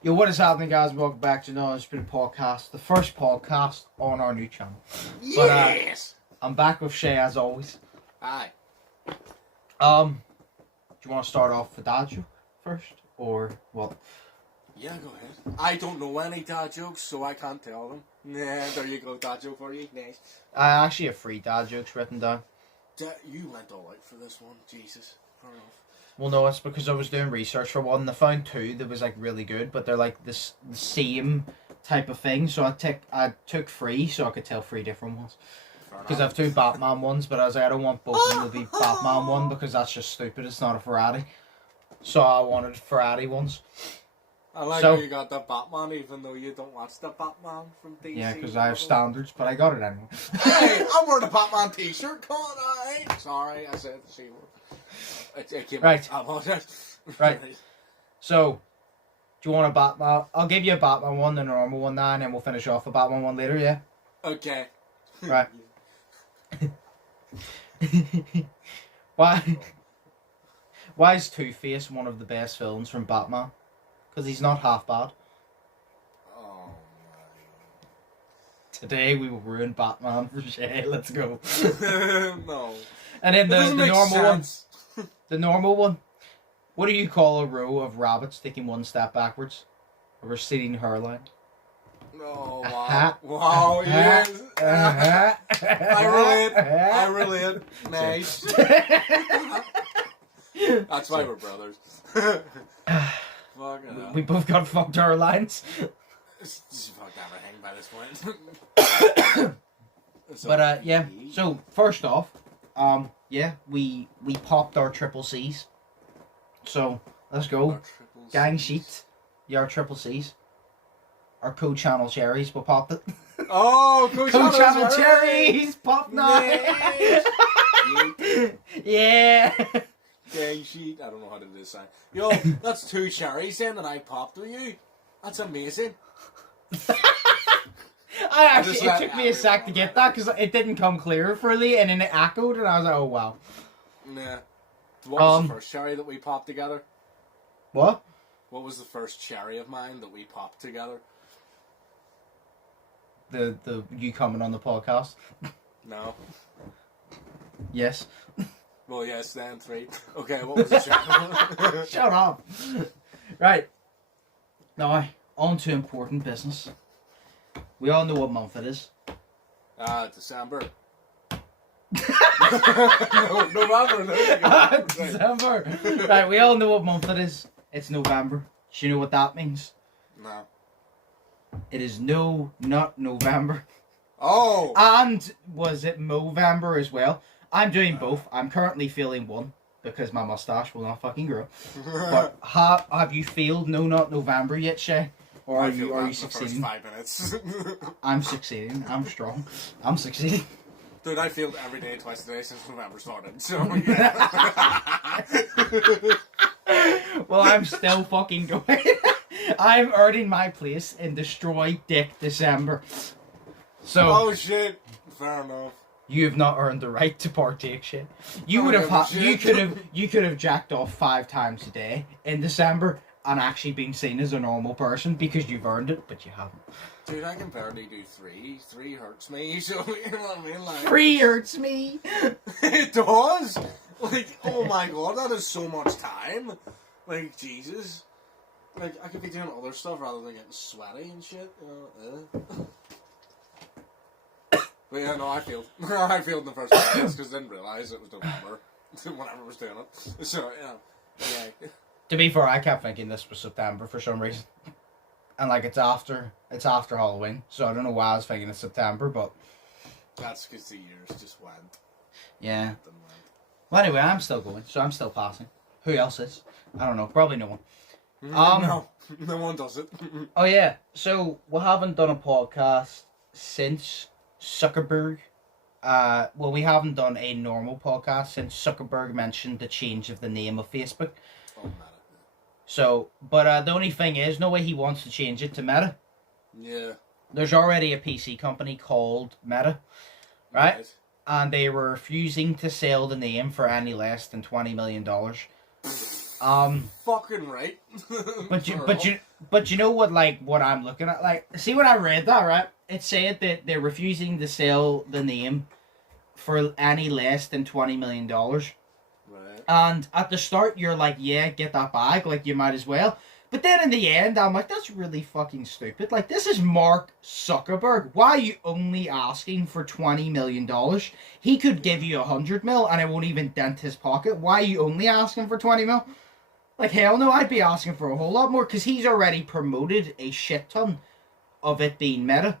Yo, what is happening, guys? Welcome back to another Undisputed podcast, the first podcast on our new channel. Yes! But, I'm back with Shay as always. Hi. Do you want to start off with dad joke first, or what? Yeah, go ahead. I don't know any dad jokes, so I can't tell them. Nah, there you go, dad joke for you. Nice. I actually have 3 dad jokes written down. You went all out for this one, Jesus. Fair enough. Well, no, it's because I was doing research for one, and I found 2 that was like really good, but they're like the same type of thing. So I took 3 so I could tell 3 different ones. Because I have 2 Batman ones, but I was like, I don't want both of them to be Batman one because that's just stupid. It's not a variety. So I wanted variety ones. I like how you got the Batman even though you don't watch the Batman from DC. Yeah, because I have standards, but I got it anyway. Hey, I'm wearing a Batman t-shirt. Come on, alright. Sorry, I said the C word. Right. I apologize. Right. So, do you want a Batman? I'll give you a Batman one, the normal one now, and then we'll finish off a Batman one later, yeah? Okay. Right. Why is Two-Face one of the best villains from Batman? Because he's not half bad. Oh my. Today we will ruin Batman for Shay. Let's go. No. And then the normal sense. one. The normal one. What do you call a row of rabbits taking one step backwards? A receding hairline. Oh, wow. Wow, yes. I relate. Nice. That's why we're brothers. We both got fucked hairlines. Fucked everything by this point. But yeah. So first off, yeah, we popped our triple C's. So let's go. Gang sheet. Yeah, our triple C's. Our co-channel cherries, we popped it. Oh, co-channel cherries! Pop nice. Yeah. Gang sheet. I don't know how to do this sign. Yo, that's 2 cherries then that I popped with you. That's amazing. It took me a sec to get that because it didn't come clear fully, and then it echoed, and I was like, oh wow. Nah. What was the first cherry that we popped together? What? What was the first cherry of mine that we popped together? The you coming on the podcast? No. Yes. Well, yes, then 3. Okay, what was the cherry? Shut up. Right. Now, on to important business. We all know what month it is. December. No, November. December. Right, we all know what month it is. It's November. Do you know what that means? No. It is not November. Oh! And was it Movember as well? I'm doing both. I'm currently feeling one because my mustache will not fucking grow. But have you failed not November yet, Shay? Or are you succeeding? The first 5 minutes. I'm succeeding. I'm strong. I'm succeeding. Dude, I failed every day twice a day since November started. So yeah. Well, I'm still fucking going. I'm earning my place in Destroy Dick December. So. Oh shit! Fair enough. You have not earned the right to partake, shit. You would have you could have jacked off 5 times a day in December and actually been seen as a normal person because you've earned it, but you haven't. Dude, I can barely do 3. 3 hurts me, so you know what I mean? Like, 3 hurts me. It does. Like, oh my god, that is so much time. Like, Jesus. Like, I could be doing other stuff rather than getting sweaty and shit. But yeah, no, I failed. I failed in the first place because I didn't realise it was November whenever I was doing it. So, yeah. To be fair, I kept thinking this was September for some reason. And like, it's after Halloween, so I don't know why I was thinking it's September, but... That's because the years just went. Yeah. Well, anyway, I'm still going, so I'm still passing. Who else is? I don't know, probably no one. No one does it. Oh yeah, so we haven't done a podcast since Zuckerberg. Well, we haven't done a normal podcast since Zuckerberg mentioned the change of the name of Facebook. Oh, Meta. So, but the only thing is, no way he wants to change it to Meta. Yeah. There's already a PC company called Meta, right? And they were refusing to sell the name for any less than $20 million. Fucking right. But But you know what, like, what I'm looking at? Like, see, when I read that, right, it said that they're refusing to sell the name for any less than $20 million. Right. And at the start, you're like, yeah, get that bag, like, you might as well. But then in the end, I'm like, that's really fucking stupid. Like, this is Mark Zuckerberg. Why are you only asking for $20 million? He could give you $100 million and it won't even dent his pocket. Why are you only asking for $20 million? Like, hell no, I'd be asking for a whole lot more because he's already promoted a shit ton of it being Meta.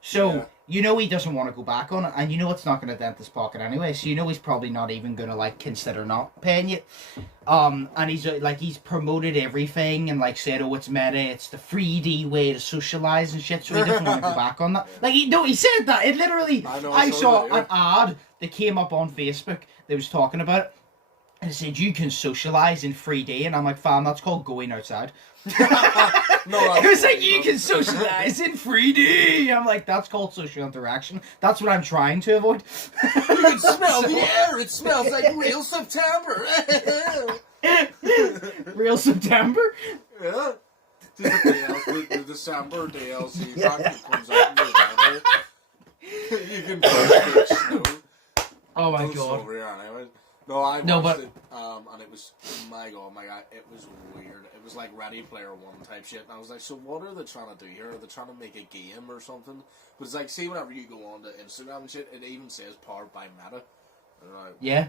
So, you know he doesn't want to go back on it, and you know it's not going to dent his pocket anyway, so you know he's probably not even going to, like, consider not paying you. And he's promoted everything and, like, said, oh, it's Meta, it's the 3D way to socialize and shit, so he doesn't want to go back on that. Like, he said that. It literally, I saw an ad that came up on Facebook that was talking about it. And it said, you can socialise in 3D. And I'm like, fam, that's called going outside. It was like, you can socialise in 3D. I'm like, that's called social interaction. That's what I'm trying to avoid. You can smell the air. It smells like real September. Real September? Yeah. Just the December DLC that comes out in November. You can post snow. Oh my god. No, I watched it, and it was, my god, it was weird. It was like Ready Player One type shit, and I was like, so what are they trying to do here? Are they trying to make a game or something? But it's like, see, whenever you go on to Instagram and shit, it even says powered by Meta. Like, yeah.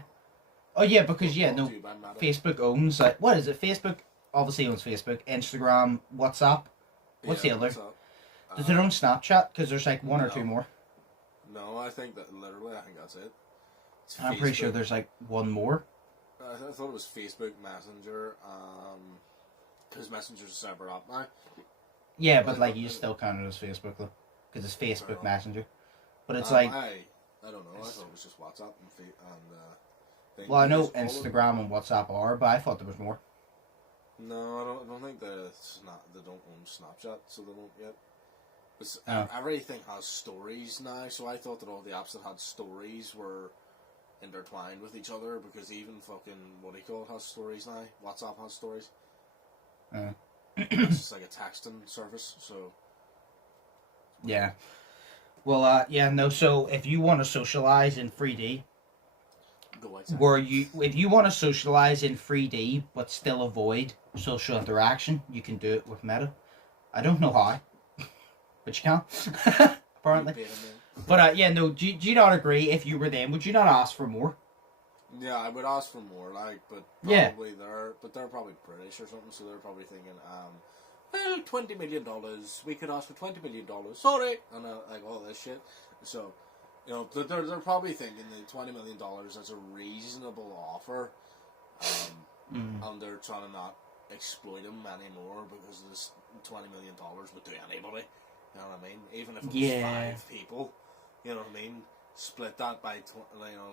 Oh yeah, because Facebook owns, like, what is it? Facebook obviously owns Facebook, Instagram, WhatsApp. What's the other? Does it own Snapchat? Because there's like one or two more. No, I think that's it. I'm pretty sure there's like one more. I thought it was Facebook Messenger, because Messenger's a separate app now. Yeah, but like you still count it as Facebook though, because it's Facebook Messenger. But it's like I don't know. I thought it was just WhatsApp and well, I know Instagram and WhatsApp are, but I thought there was more. No, I don't think they don't own Snapchat, so they don't yet. Everything has stories now, so I thought that all the apps that had stories were intertwined with each other, because even fucking has stories now. WhatsApp has stories. It's just like a texting service, so yeah. Well, so if you want to socialize in 3D, if you want to socialize in 3D but still avoid social interaction, you can do it with Meta. I don't know how, but you can. Apparently. But do you not agree? If you were them, would you not ask for more? Yeah, I would ask for more, but probably they're probably British or something, so they're probably thinking, well, $20 million. We could ask for $20 million. Sorry, and like all this shit. So, they're probably thinking that $20 million is a reasonable offer, and they're trying to not exploit them anymore, because this $20 million would do anybody. You know what I mean? Even if it was 5 people, you know what I mean? Split that by,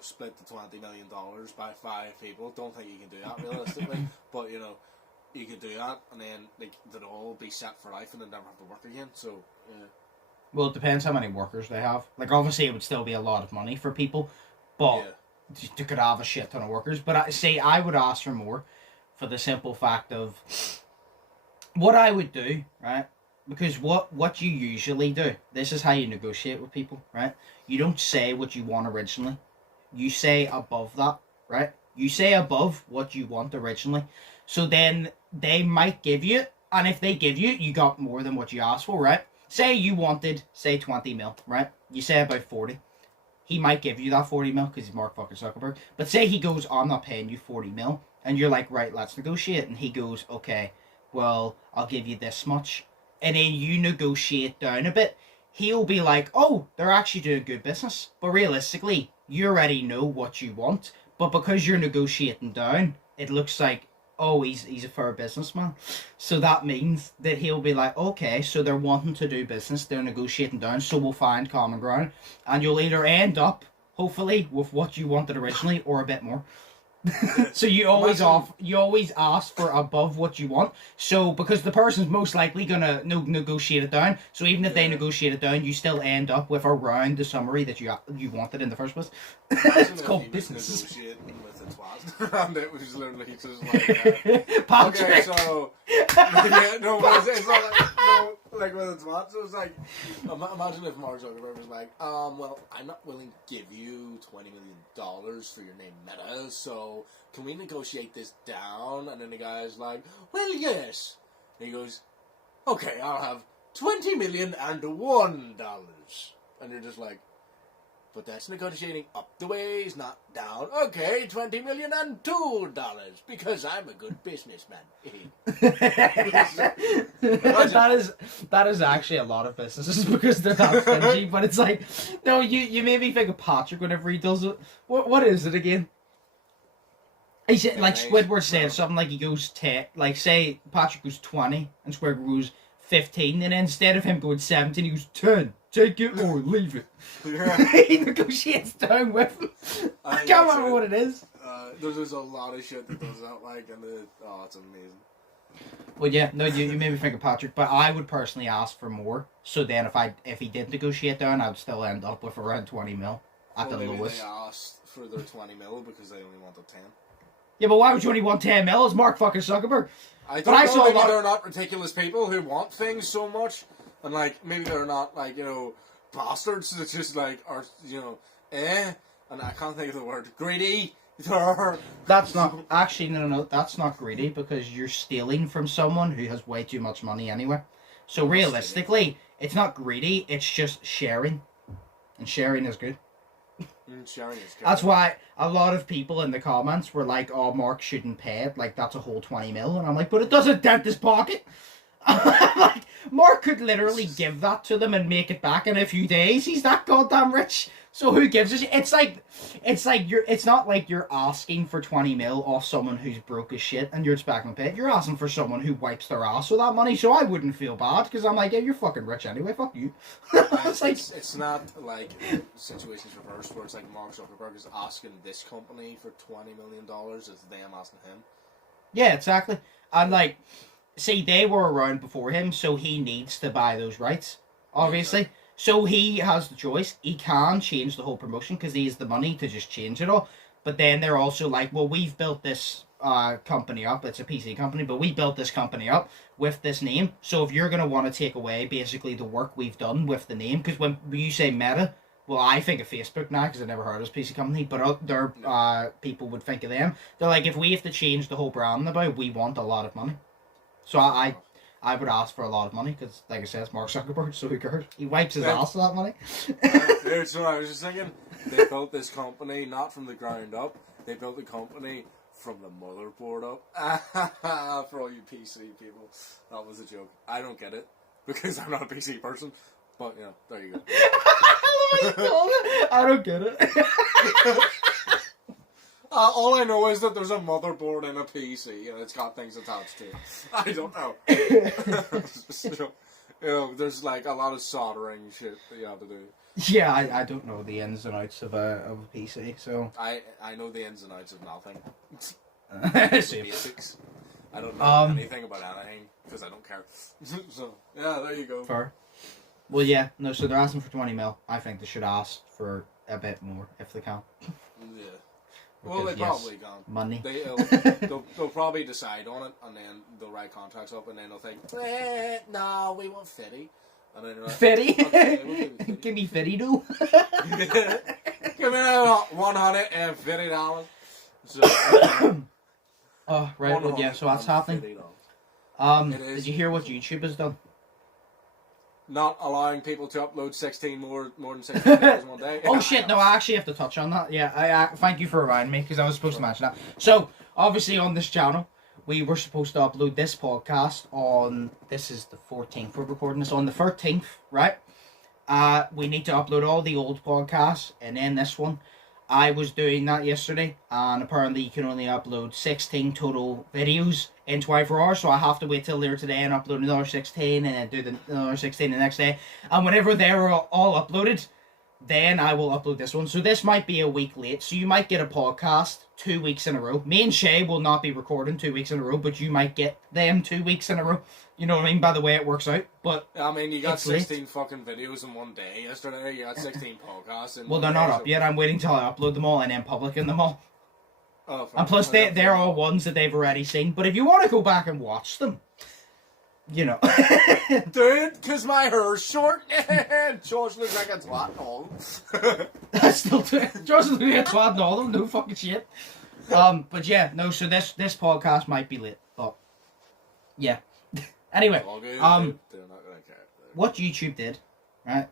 split the $20 million by 5 people. Don't think you can do that realistically, but you could do that, and then they'd all be set for life, and they'd never have to work again. So, yeah. Well, it depends how many workers they have. Like, obviously, it would still be a lot of money for people, but you could have a shit ton of workers. But I would ask for more, for the simple fact of what I would do, right? Because what you usually do, this is how you negotiate with people, right? You don't say what you want originally. You say above that, right? You say above what you want originally. So then they might give you, and if they give you, you got more than what you asked for, right? Say you wanted, 20 mil, right? You say about 40. He might give you that 40 mil because he's Mark fucking Zuckerberg. But say he goes, I'm not paying you 40 mil. And you're like, right, let's negotiate. And he goes, okay, well, I'll give you this much. And then you negotiate down a bit. He'll be like, oh, they're actually doing good business. But realistically, you already know what you want. But because you're negotiating down, it looks like, oh, he's a fair businessman. So that means that he'll be like, okay, so they're wanting to do business, they're negotiating down, so we'll find common ground. And you'll either end up, hopefully, with what you wanted originally or a bit more. So you always ask for above what you want. So because the person's most likely gonna negotiate it down. So even if they negotiate it down, you still end up with around the summary that you wanted in the first place. It's called business. Negotiating with twat. And it was literally just like, Patrick. okay, so, yeah, no, but it's not like, no, like with a twat. So it's like, imagine if Mark Zuckerberg was like, well, I'm not willing to give you $20 million for your name Meta, so can we negotiate this down? And then the guy's like, well, yes. And he goes, okay, I'll have $20,001. And you're just like, but that's negotiating up the ways, not down. Okay, $20,002 because I'm a good businessman. that is actually a lot of businesses because they're that stingy. But it's like, no, you made me think of Patrick whenever he does it. What is it again? He said, like Squidward says something like he goes 10, like say Patrick goes 20 and Squidward goes 15, and instead of him going 17, he goes 10. Take it or leave it. He negotiates down with him. I can't remember what it is. There's a lot of shit that does that, like, and it's amazing. Well, yeah, no, you made me think of Patrick, but I would personally ask for more. So then, if he did negotiate down, I would still end up with around 20 mil at the lowest. They asked for their 20 mil because they only wanted 10. Yeah, but why would you only want 10 mil? It's Mark fucking Zuckerberg. I don't know, maybe they're not ridiculous people who want things so much, and like maybe they're not like bastards that just like are and I can't think of the word greedy. That's not actually no. That's not greedy because you're stealing from someone who has way too much money anyway. So realistically, it's not greedy. It's just sharing, and sharing is good. Sharing is good. That's why a lot of people in the comments were like, "Oh, Mark shouldn't pay it. Like that's a whole 20 mil," and I'm like, "But it doesn't dent his pocket." Like Mark could literally give that to them and make it back in a few days. He's that goddamn rich. So who gives a shit? It's not like you're asking for 20 mil off someone who's broke as shit and you're expecting to pay it. You're asking for someone who wipes their ass with that money. So I wouldn't feel bad because I'm like, yeah, you're fucking rich anyway. Fuck you. It's not like situations reversed where it's like Mark Zuckerberg is asking this company for $20 million. It's them asking him. Yeah, exactly. And like, see, they were around before him, so he needs to buy those rights, obviously. Yeah. So he has the choice. He can change the whole promotion because he has the money to just change it all. But then they're also like, well, we've built this company up. It's a PC company, but we built this company up with this name. So if you're going to want to take away basically the work we've done with the name, because when you say Meta, well, I think of Facebook now because I never heard of this PC company, but other people would think of them. They're like, if we have to change the whole brand about, we want a lot of money. So I would ask for a lot of money because, like I said, it's Mark Zuckerberg, so who cares? He wipes his ass for that money. Dude, so I was just thinking, they built this company not from the ground up. They built the company from the motherboard up. For all you PC people, that was a joke. I don't get it because I'm not a PC person. But there you go. I don't get it. All I know is that there's a motherboard and a PC, and it's got things attached to it. I don't know. There's like a lot of soldering shit that you have to do. Yeah, I don't know the ins and outs of a PC, so... I know the ins and outs of nothing. Basics. I don't know anything about anything, because I don't care. So, yeah, there you go. Fair. Well, yeah, no, so they're asking for 20 mil. I think they should ask for a bit more, if they can. Yeah. Well, they probably can. Money. They'll probably decide on it, and then they'll write contracts up, and then they'll think, no, we want 50. And then like, Fitty? Okay, we'll give you 50. Give me Fitty, though. Give me $150. So, oh, right, well, yeah, so that's happening. Did you hear what YouTube has done? Not allowing people to upload 16 more than 16 videos in one day. Oh shit, no, I actually have to touch on that. Yeah, I thank you for reminding me, because I was supposed to mention that. So, obviously on this channel, we were supposed to upload this podcast on, this is the 14th, we're recording this on the 13th, right? We need to upload all the old podcasts, and then this one. I was doing that yesterday, and apparently you can only upload 16 total videos in 24 hours, so I have to wait till later today and upload another 16, and then do another 16 the next day. And whenever they're all uploaded, then I will upload this one. So this might be a week late, so you might get a podcast 2 weeks in a row. Me and Shay will not be recording 2 weeks in a row, but you might get them 2 weeks in a row. You know what I mean, by the way it works out. But I mean, you got 16 fucking videos in one day yesterday. You got 16 podcasts. Well, they're not up yet. I'm waiting till I upload them all and then public in them all. And plus, they're all ones that they've already seen. But if you want to go back and watch them, you know. Dude, because my hair's short. George looks like a twat and all. I still do. George looks like a twat and all. No fucking shit. But yeah, no, so this podcast might be lit. But, yeah. Anyway, they're not gonna care. What YouTube did, right?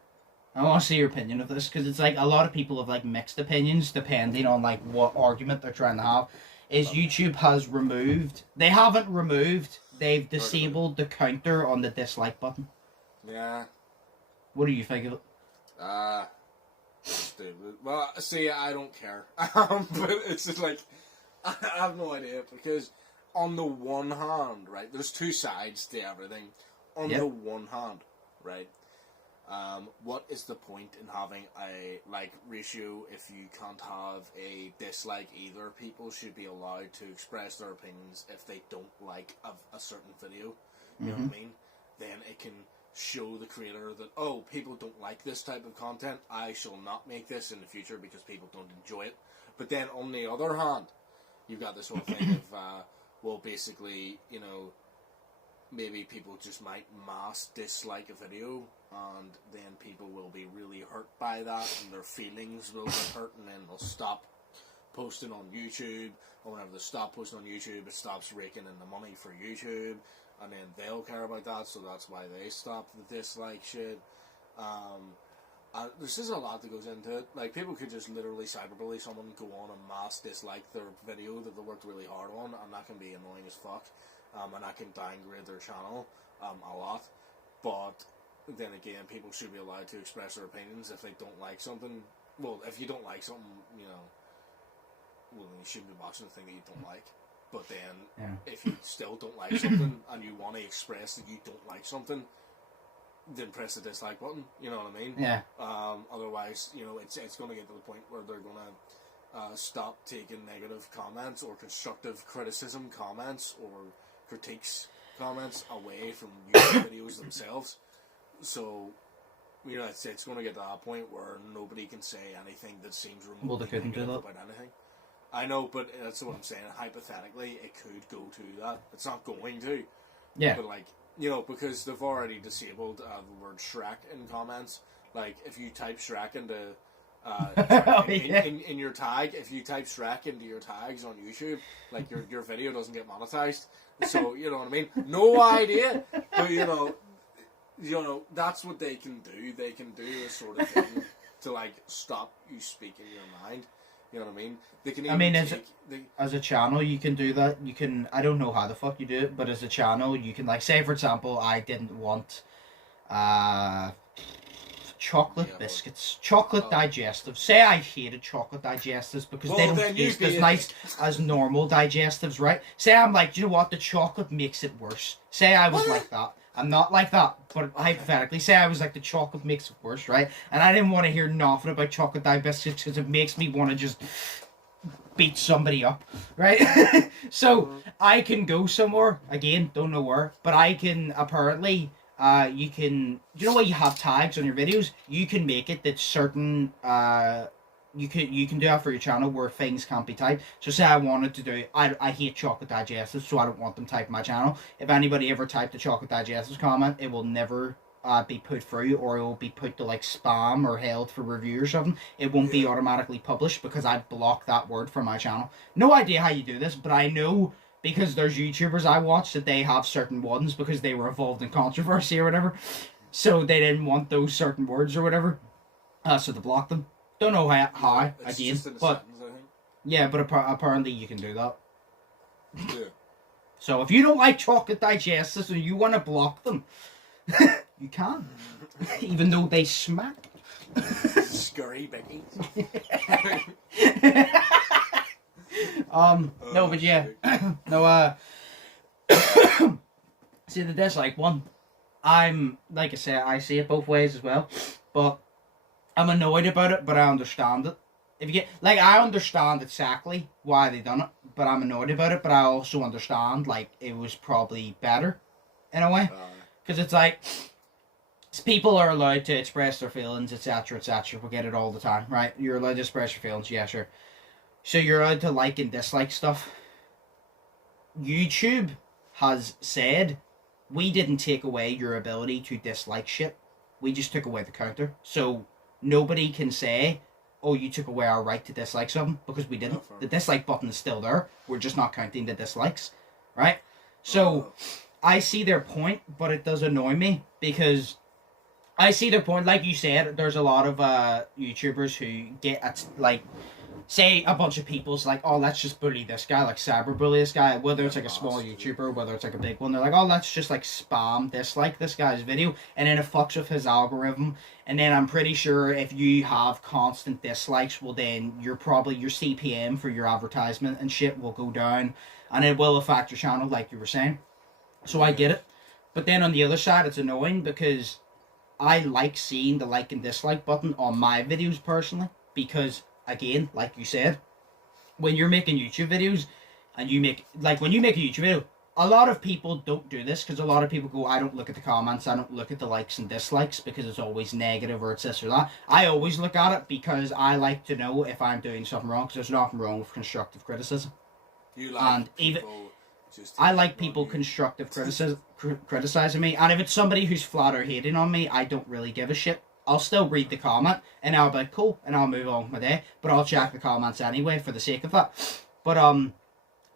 I want to see your opinion of this, because it's like a lot of people have like mixed opinions depending on like what argument they're trying to have. Is YouTube has removed, they haven't removed, they've disabled the counter on the dislike button. Yeah. What do you think of it? Stupid. Well, see, I don't care. But it's just like, I have no idea, because on the one hand, right, there's two sides to everything. On the one hand, right, what is the point in having a like ratio if you can't have a dislike either? People should be allowed to express their opinions if they don't like a certain video. You know what I mean? Then it can show the creator that, oh, people don't like this type of content, I shall not make this in the future because people don't enjoy it. But then on the other hand, you've got this whole thing of, well, basically, you know, maybe people just might mass dislike a video, and then people will be really hurt by that, and their feelings will get hurt, and then they'll stop posting on YouTube, or whenever they stop posting on YouTube, it stops raking in the money for YouTube, and then they'll care about that, so that's why they stop the dislike shit. There's just a lot that goes into it. Like, people could just literally cyberbully someone, go on and mass dislike their video that they worked really hard on, and that can be annoying as fuck. And that can downgrade their channel a lot. But then again, people should be allowed to express their opinions if they don't like something. Well, if you don't like something, you know, well, then you shouldn't be watching the thing that you don't like. But then, if you still don't like something and you want to express that you don't like something, then press the dislike button. You know what I mean? Yeah. Otherwise, you know, it's going to get to the point where they're going to stop taking negative comments or constructive criticism comments or critiques comments away from YouTube videos themselves. So, you know, it's going to get to that point where nobody can say anything that seems remotely negative about anything. I know, but that's what I'm saying. Hypothetically, it could go to that. It's not going to. Yeah. But, like, you know, because they've already disabled the word Shrek in comments. Like, if you type Shrek into... in your tag, if you type Shrek into your tags on YouTube, like, your video doesn't get monetized. So, you know what I mean? No idea. But, you know, that's what they can do. They can do a sort of thing to, like, stop you speaking your mind. You know what I mean? They can even as a channel, you can do that. You can, I don't know how the fuck you do it, but as a channel, you can, like, say, for example, I didn't want, chocolate biscuits, chocolate digestives. Say I hated chocolate digestives because they don't taste as nice as normal digestives, right? Say I'm like, you know what, the chocolate makes it worse. Say I was like that. I'm not like that, but hypothetically, say I was like, the chocolate makes it worse, right? And I didn't want to hear nothing about chocolate biscuits because it makes me want to just beat somebody up, right? So I can go somewhere, again, don't know where, but I can apparently... you can, you know what, you have tags on your videos, you can make it that certain, you can do that for your channel where things can't be typed. So say I wanted to do, I hate chocolate digestives, so I don't want them typed in my channel. If anybody ever typed a chocolate digestives comment, it will never be put through, or it will be put to like spam or held for review or something. It won't be automatically published because I block that word from my channel. No idea how you do this, but I know... because there's YouTubers I watch that they have certain ones because they were involved in controversy or whatever. So they didn't want those certain words or whatever. So they blocked them. Don't know how again. But sentence, I think. Yeah, but apparently you can do that. Yeah. So if you don't like chocolate digestives and you want to block them, you can. Even though they smack. Scurry Becky. No, but yeah, no, see the dislike one, I'm, like I say, I see it both ways as well, but I'm annoyed about it, but I understand it. If you get, like, I understand exactly why they done it, but I'm annoyed about it, but I also understand, like, it was probably better, in a way, because it's like, people are allowed to express their feelings, etc., etc., we get it all the time, right? You're allowed to express your feelings, yeah, sure. So you're allowed to like and dislike stuff. YouTube has said, we didn't take away your ability to dislike shit. We just took away the counter. So nobody can say, oh, you took away our right to dislike something, because we didn't. The dislike button is still there. We're just not counting the dislikes, right? So I see their point, but it does annoy me, because I see their point. Like you said, there's a lot of YouTubers who get at, like, say a bunch of people's like, oh, let's just bully this guy, like cyberbully this guy, whether it's like a small YouTuber, whether it's like a big one. They're like, oh, let's just like spam dislike this guy's video, and then it fucks with his algorithm. And then I'm pretty sure if you have constant dislikes, well, then you're probably, your CPM for your advertisement and shit will go down, and it will affect your channel, like you were saying. So I get it. But then on the other side, it's annoying, because I like seeing the like and dislike button on my videos personally, because again, like you said, when you're making YouTube videos, and you make, like, when you make a YouTube video, a lot of people don't do this, because a lot of people go, I don't look at the comments, I don't look at the likes and dislikes, because it's always negative, or it's this or that. I always look at it, because I like to know if I'm doing something wrong, because there's nothing wrong with constructive criticism. You like and even I like people constructive criticizing me, and if it's somebody who's flat or hating on me, I don't really give a shit. I'll still read the comment, and I'll be like, cool, and I'll move on with my day, but I'll check the comments anyway for the sake of that. But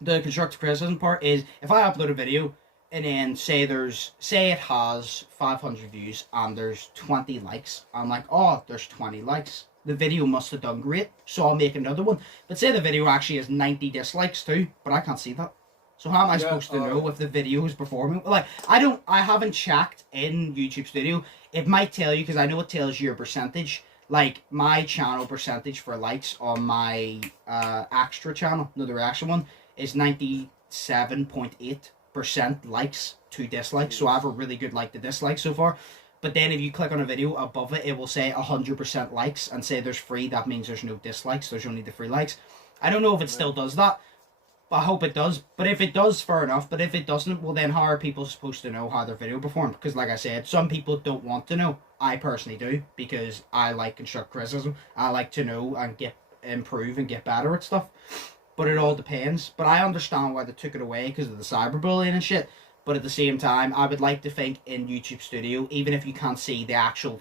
the constructive criticism part is, if I upload a video, and then say it has 500 views, and there's 20 likes, I'm like, oh, there's 20 likes. The video must have done great, so I'll make another one. But say the video actually has 90 dislikes too, but I can't see that. So how am I supposed to know if the video is performing? Like, I haven't checked in YouTube Studio. It might tell you, because I know it tells you your percentage. Like, my channel percentage for likes on my extra channel, no, the reaction one, is 97.8% likes to dislikes. So I have a really good like to dislike so far. But then if you click on a video, above it, it will say 100% likes, and say there's free. That means there's no dislikes. There's only the free likes. I don't know if it still does that. I hope it does, but if it does, fair enough. But if it doesn't, well, then how are people supposed to know how their video performed? Because like I said, some people don't want to know. I personally do, because I like constructive criticism. I like to know and improve and get better at stuff. But it all depends. But I understand why they took it away, because of the cyberbullying and shit. But at the same time, I would like to think in YouTube Studio, even if you can't see the actual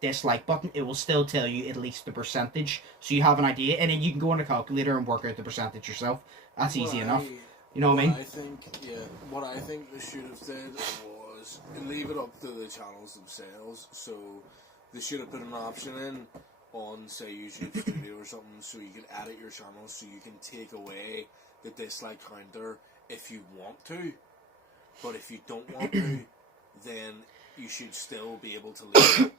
dislike button, it will still tell you at least the percentage, so you have an idea, and then you can go on a calculator and work out the percentage yourself. That's easy enough. You know what I mean? What I think they should have did was leave it up to the channels themselves. So they should have put an option in on, say, YouTube Studio or something, so you can edit your channel, so you can take away the dislike counter if you want to. But if you don't want to, then you should still be able to leave it.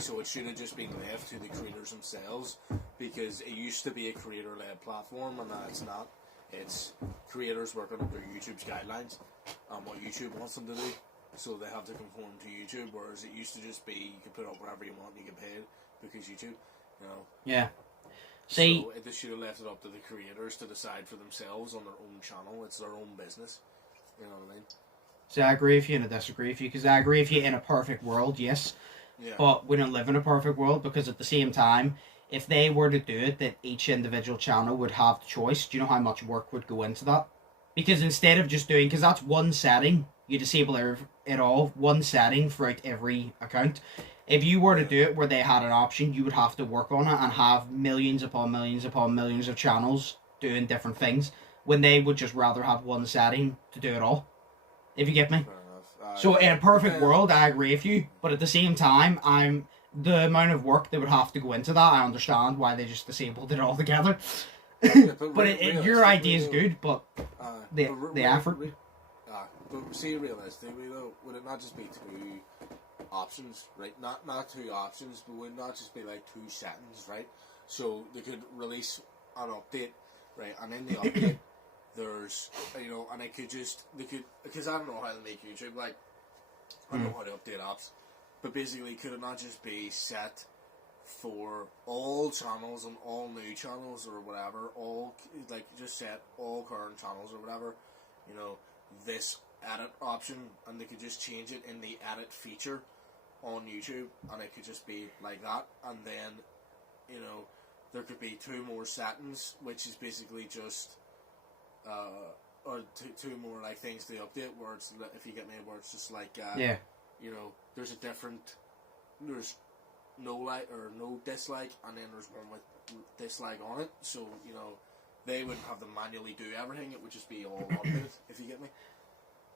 So it should have just been left to the creators themselves, because it used to be a creator-led platform, and now it's not. It's creators working under YouTube's guidelines and what YouTube wants them to do, so they have to conform to YouTube, whereas it used to just be you could put up whatever you want and you get paid because YouTube, you know. Yeah. See, so they should have left it up to the creators to decide for themselves on their own channel. It's their own business. You know what I mean? See, I agree with you and I disagree with you, because I agree with you in a perfect world, yes. Yeah. But we don't live in a perfect world, because at the same time, if they were to do it, that each individual channel would have the choice. Do you know how much work would go into that? Because instead of just doing, because that's one setting, you disable it all, one setting throughout every account. If you were to do it where they had an option, you would have to work on it and have millions upon millions upon millions of channels doing different things, when they would just rather have one setting to do it all. If you get me? So in a perfect world, I agree with you, but at the same time, the amount of work that would have to go into that, I understand why they just disabled it altogether. But your idea is good, but the effort. But see, realistically though, would it not just be two options, right? Not two options, but would not just be like two settings, right? So they could release an update, right? And in the update, there's, and they could, because I don't know how to make YouTube, like, I don't know how to update apps, but basically, could it not just be set for all channels and all new channels or whatever, just set all current channels or whatever, this edit option, and they could just change it in the edit feature on YouTube, and it could just be like that, and then, there could be 2 more settings, which is basically just, or two more like things to update. Where it's, if you get me, where it's just like, you know, there's no like or no dislike, and then there's one with dislike on it. So you know, they wouldn't have to manually do everything. It would just be all automated. If you get me.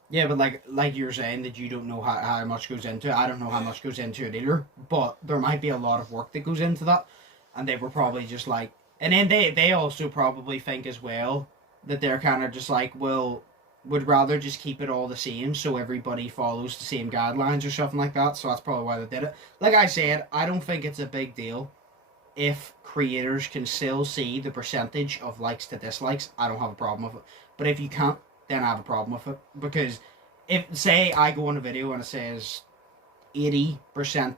Yeah, but like you're saying that you don't know how much goes into it. I don't know how much goes into it either. But there might be a lot of work that goes into that, and they were probably just like, and then they also probably think as well that they're kind of just like, well, would rather just keep it all the same so everybody follows the same guidelines or something like that. So that's probably why they did it. Like I said, I don't think it's a big deal if creators can still see the percentage of likes to dislikes. I don't have a problem with it. But if you can't, then I have a problem with it. Because if, say, I go on a video and it says 80%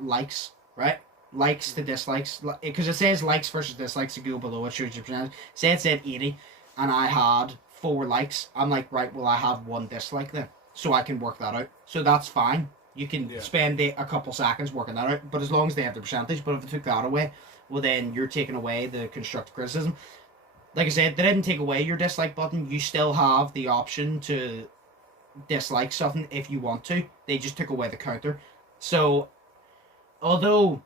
likes, right? Likes to dislikes. Because it says likes versus dislikes to go below it, shows your percentage. Say it said 80 and I had 4 likes. I'm like, right, well, I have 1 dislike then. So I can work that out. So that's fine. You can spend a couple seconds working that out. But as long as they have the percentage. But if they took that away, well, then you're taking away the constructive criticism. Like I said, they didn't take away your dislike button. You still have the option to dislike something if you want to. They just took away the counter. So, although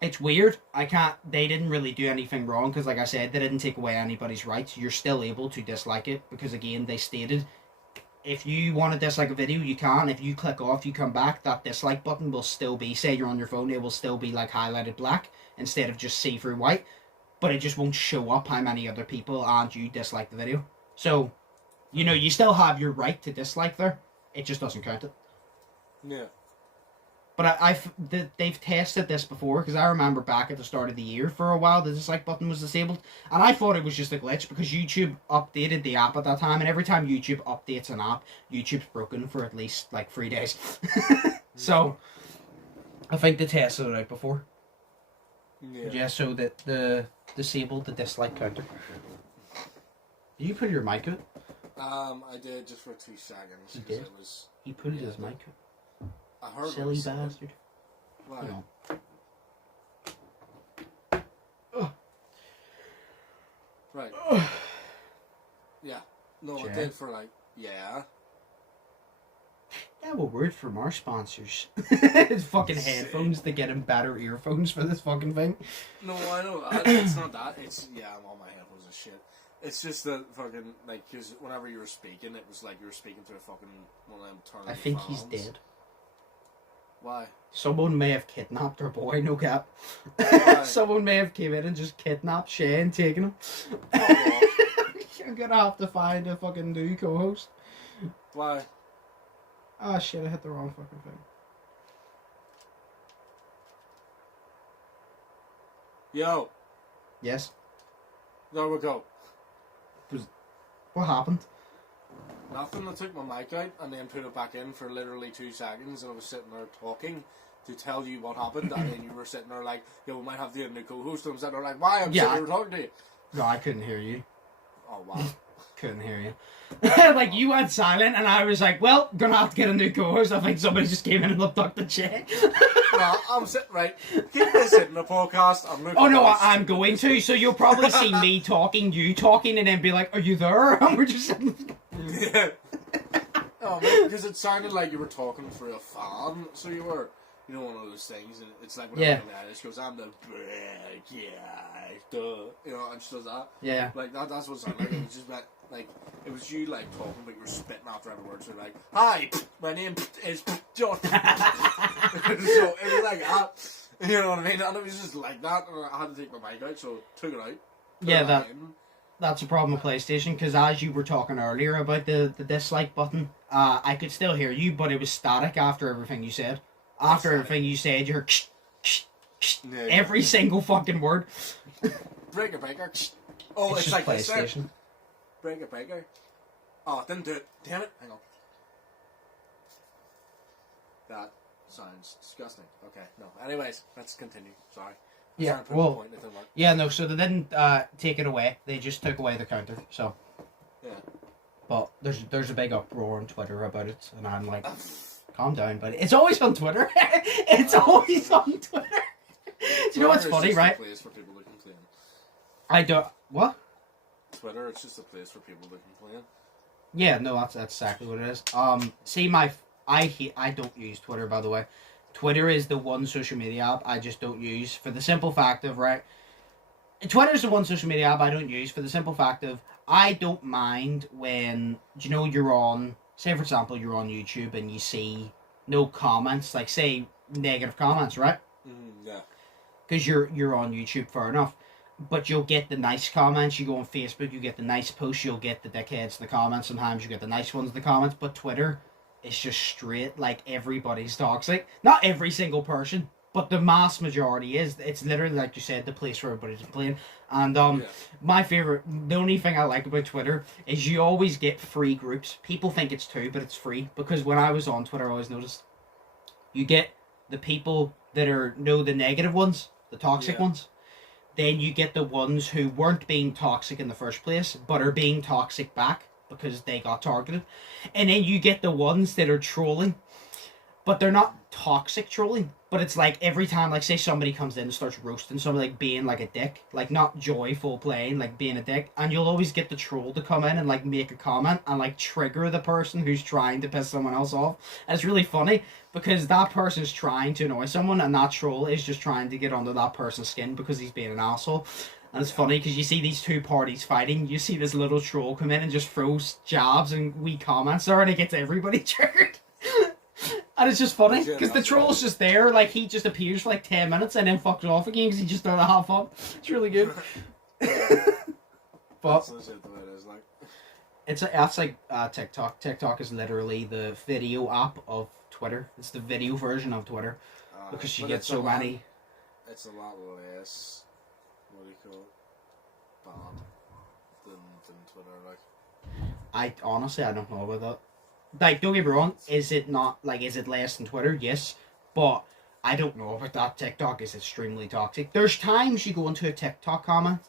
it's weird, they didn't really do anything wrong, because like I said, they didn't take away anybody's rights. You're still able to dislike it, because again, they stated, if you want to dislike a video, you can. If you click off, you come back, that dislike button will still be, say you're on your phone, it will still be like highlighted black, instead of just see-through white. But it just won't show up how many other people and you dislike the video. So, you know, you still have your right to dislike there. It just doesn't count it. Yeah. But they've tested this before, because I remember back at the start of the year for a while the dislike button was disabled. And I thought it was just a glitch, because YouTube updated the app at that time. And every time YouTube updates an app, YouTube's broken for at least like 3 days. So, I think they tested it out before. Yeah, so that disabled the dislike counter. Did you put your mic out? I did just for 2 seconds. He did? He put his mic out. I heard silly bastard. Why? Right. Yeah. No, I did for like, yeah. Yeah, well, word from our sponsors. It's fucking headphones to get him better earphones for this fucking thing. No, I know. It's not that. It's, all my headphones are shit. It's just that fucking, like, because whenever you were speaking, it was like you were speaking to a fucking one of them turning. I think he's dead. Why? Someone may have kidnapped our boy, no cap. Someone may have came in and just kidnapped Shay and taken him. Oh, I'm gonna have to find a fucking new co-host. Why? Ah, shit, I hit the wrong fucking thing. Yo. Yes? There we go. What happened? Nothing. I took my mic out and then put it back in for literally 2 seconds, and I was sitting there talking to tell you what happened, and then you were sitting there like, yo, we might have to get a new co-host, and I'm sitting there like, why? I'm sitting there talking to you. No, I couldn't hear you. Oh, wow. Couldn't hear you. Like, you went silent, and I was like, well, gonna have to get a new co-host. I think somebody just came in and abducted the chair. No, I'm sitting, right. Keep this in the podcast. I'm going to. So you'll probably see me talking, you talking, and then be like, are you there? And we're just sitting. Yeah. Oh, man, because it sounded like you were talking through a fan. So you were, one of those things. And it's like when she goes, I'm the bad guy. And she does that. Yeah. Like, that's what it sounded like. It was just like, it was you, like, talking, but you were spitting after every word. So like, hi, my name is John. So it was like that. You know what I mean? And it was just like that. And I had to take my mic out, so took it out. Yeah, that's a problem with PlayStation, because as you were talking earlier about the dislike button, I could still hear you, but it was static after everything you said. After everything you said, you heard every single fucking word. Break a breaker. Oh, it's like PlayStation. Break a breaker. Oh, it didn't do it. Damn it. Hang on. That sounds disgusting. Okay, no. Anyways, let's continue. Sorry. Yeah, well, yeah, no, so they didn't take it away. They just took away the counter, so. Yeah. But there's a big uproar on Twitter about it, and I'm like, calm down, buddy. It's always on Twitter. It's always on Twitter. Do you know what's funny, right? Place for people to I don't... What? Twitter, it's just a place for people to complain. Yeah, no, that's exactly what it is. See, I don't use Twitter, by the way. Twitter is the one social media app I just don't use for the simple fact of, right... Twitter is the one social media app I don't use for the simple fact of I don't mind when, you know, you're on, say for example, you're on YouTube and you see no comments, like say negative comments, right? Yeah. Because you're on YouTube, fair enough. But you'll get the nice comments. You go on Facebook, you get the nice posts, you'll get the dickheads in the comments. Sometimes you get the nice ones in the comments. But Twitter is just straight, like everybody's toxic. Not every single person, but the mass majority is. It's literally, like you said, the place for everybody to complain. And my favorite, the only thing I like about Twitter is you always get free groups. People think it's two, but it's free. Because when I was on Twitter, I always noticed you get the people that know the negative ones, the toxic ones. Then you get the ones who weren't being toxic in the first place, but are being toxic back because they got targeted. And then you get the ones that are trolling, but they're not toxic trolling. But it's like every time, like say somebody comes in and starts roasting somebody, like being like a dick, like not joyful playing, like being a dick, and you'll always get the troll to come in and like make a comment and like trigger the person who's trying to piss someone else off. And it's really funny because that person's trying to annoy someone and that troll is just trying to get under that person's skin because he's being an asshole. And it's funny because you see these two parties fighting, you see this little troll come in and just throws jabs and wee comments there and it gets everybody triggered. And it's just funny, because the troll's just there, like, he just appears for like 10 minutes and then fucks off again because he just started to have fun. It's really good. But that's like TikTok. TikTok is literally the video app of Twitter. It's the video version of Twitter. Because you get so many... It's a lot less, what do you call it, bad than Twitter, like. Honestly, I don't know about that. Like, don't get me wrong, is it less than Twitter? Yes. But I don't know about that. TikTok is extremely toxic. There's times you go into a TikTok comment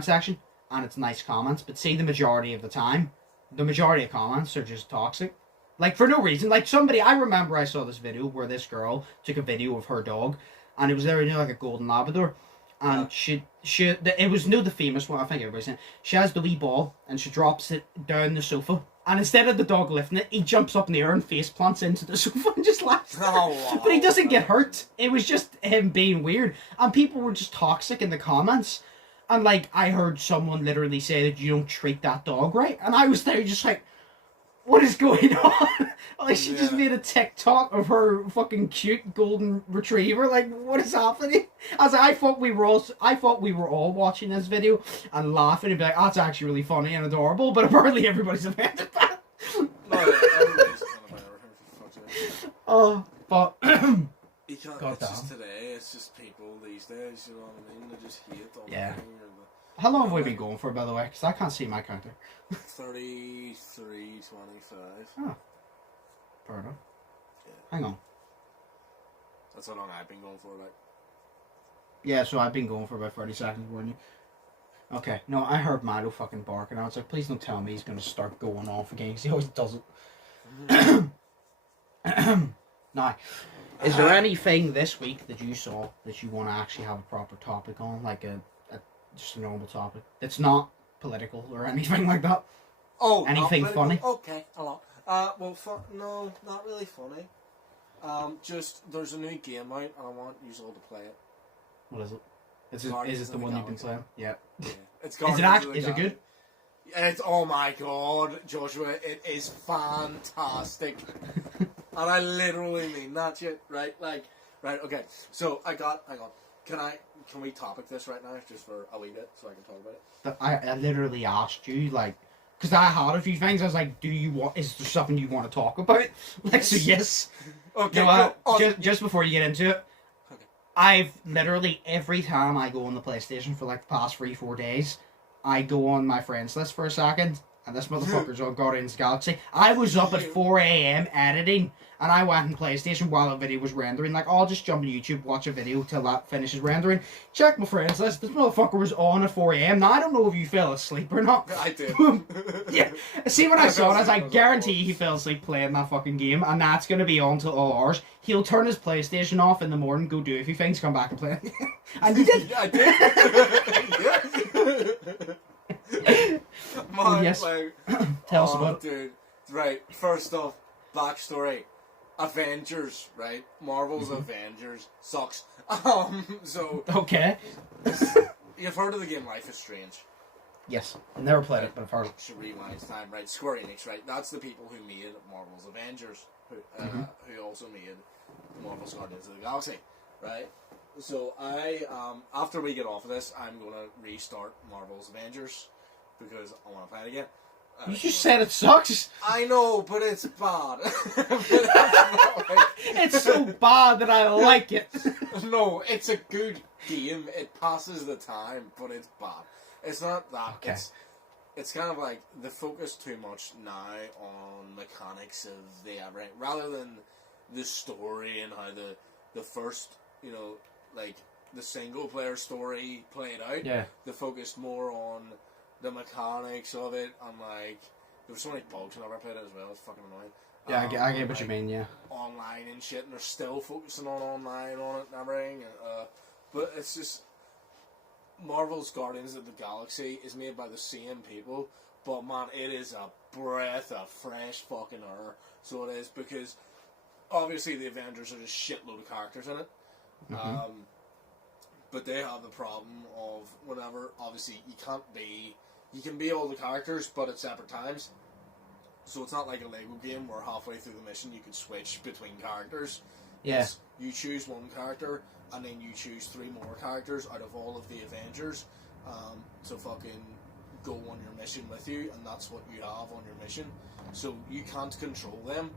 section, and it's nice comments, but see the majority of the time, the majority of comments are just toxic. Like, for no reason. Like, I remember I saw this video where this girl took a video of her dog, and it was there, like a golden Labrador, and it was the famous one, I think everybody's saying, she has the wee ball, and she drops it down the sofa, and instead of the dog lifting it, he jumps up in the air and face plants into the sofa and just laughs. Oh, wow. But he doesn't get hurt. It was just him being weird. And people were just toxic in the comments. And, like, I heard someone literally say that you don't treat that dog right. And I was there just like, what is going on? Like, she just made a TikTok of her fucking cute golden retriever. Like, what is happening? I thought we were all watching this video and laughing and be like, oh, that's actually really funny and adorable. But apparently everybody's offended by it. Everybody's kind of oh, but you can't. God it's damn. just today. It's just people these days. You know what I mean? They just hate all the thing. How long have we been going for, by the way? Because I can't see my counter. 33:25. Oh. Fair enough. Yeah. Hang on. That's how long I've been going for, like. Yeah, so I've been going for about 30 seconds, weren't you? Okay. No, I heard Milo fucking barking. I was like, please don't tell me he's going to start going off again, because he always does it. Now, is there anything this week that you saw that you want to actually have a proper topic on? Like just a normal topic that's not political or anything like that? Oh, anything funny? Okay, a lot. Well, no, not really funny. Just there's a new game out, and I want you all to play it. What is it? Is it the one you've been playing? Yeah. It's Is it good? It's, oh my god, Joshua, it is fantastic. And I literally mean that shit, right? Like, right, okay. So hang on. Can we topic this right now, just for a wee bit, so I can talk about it? I literally asked you, like, because I had a few things. I was like, is there something you want to talk about? Like, so yes. Okay, no, cool. Just before you get into it, okay. I've literally, every time I go on the PlayStation for like the past 3-4 days, I go on my friends list for a second, and this motherfucker's on Guardians of the Galaxy. I was up at 4 a.m. editing, and I went on PlayStation while the video was rendering. Like, I'll just jump on YouTube, watch a video till that finishes rendering. Check my friends list. This motherfucker was on at 4 a.m. Now, I don't know if you fell asleep or not. I did. Yeah. See, when I saw it, I was like, guarantee he fell asleep playing that fucking game, and that's going to be on till all hours. He'll turn his PlayStation off in the morning, go do a few things, come back and play it. And he did. I did. Man, yes. like, Tell us about it. Dude. Right, first off, backstory. Avengers, right? Marvel's Avengers sucks. So Okay. you've heard of the game Life is Strange? Yes. I've never played it, but I've heard it. Should rewind time, right? Square Enix, right? That's the people who made Marvel's Avengers, who also made Marvel's Guardians of the Galaxy, right? So I, after we get off of this, I'm gonna restart Marvel's Avengers because I want to play it again. You just said it sucks. I know, but it's bad. It's so bad that I like it. No, it's a good game. It passes the time, but it's bad. It's not that. Okay. It's kind of like they focus too much now on mechanics of the everything rather than the story and how the first, you know, like the single player story played out. Yeah. They focused more on the mechanics of it, and like there were so many bugs whenever I played it as well. It's fucking annoying. Yeah, I get what you mean. Yeah. Online and shit, and they're still focusing on online on it and everything. But it's just Marvel's Guardians of the Galaxy is made by the same people, but man, it is a breath of fresh fucking air. So it is, because obviously the Avengers are just shitload of characters in it. Mm-hmm. But they have the problem of whenever, obviously, you can be all the characters, but at separate times. So it's not like a Lego game where halfway through the mission you could switch between characters. Yeah. You choose one character, and then you choose 3 more characters out of all of the Avengers to fucking go on your mission with you, and that's what you have on your mission. So you can't control them,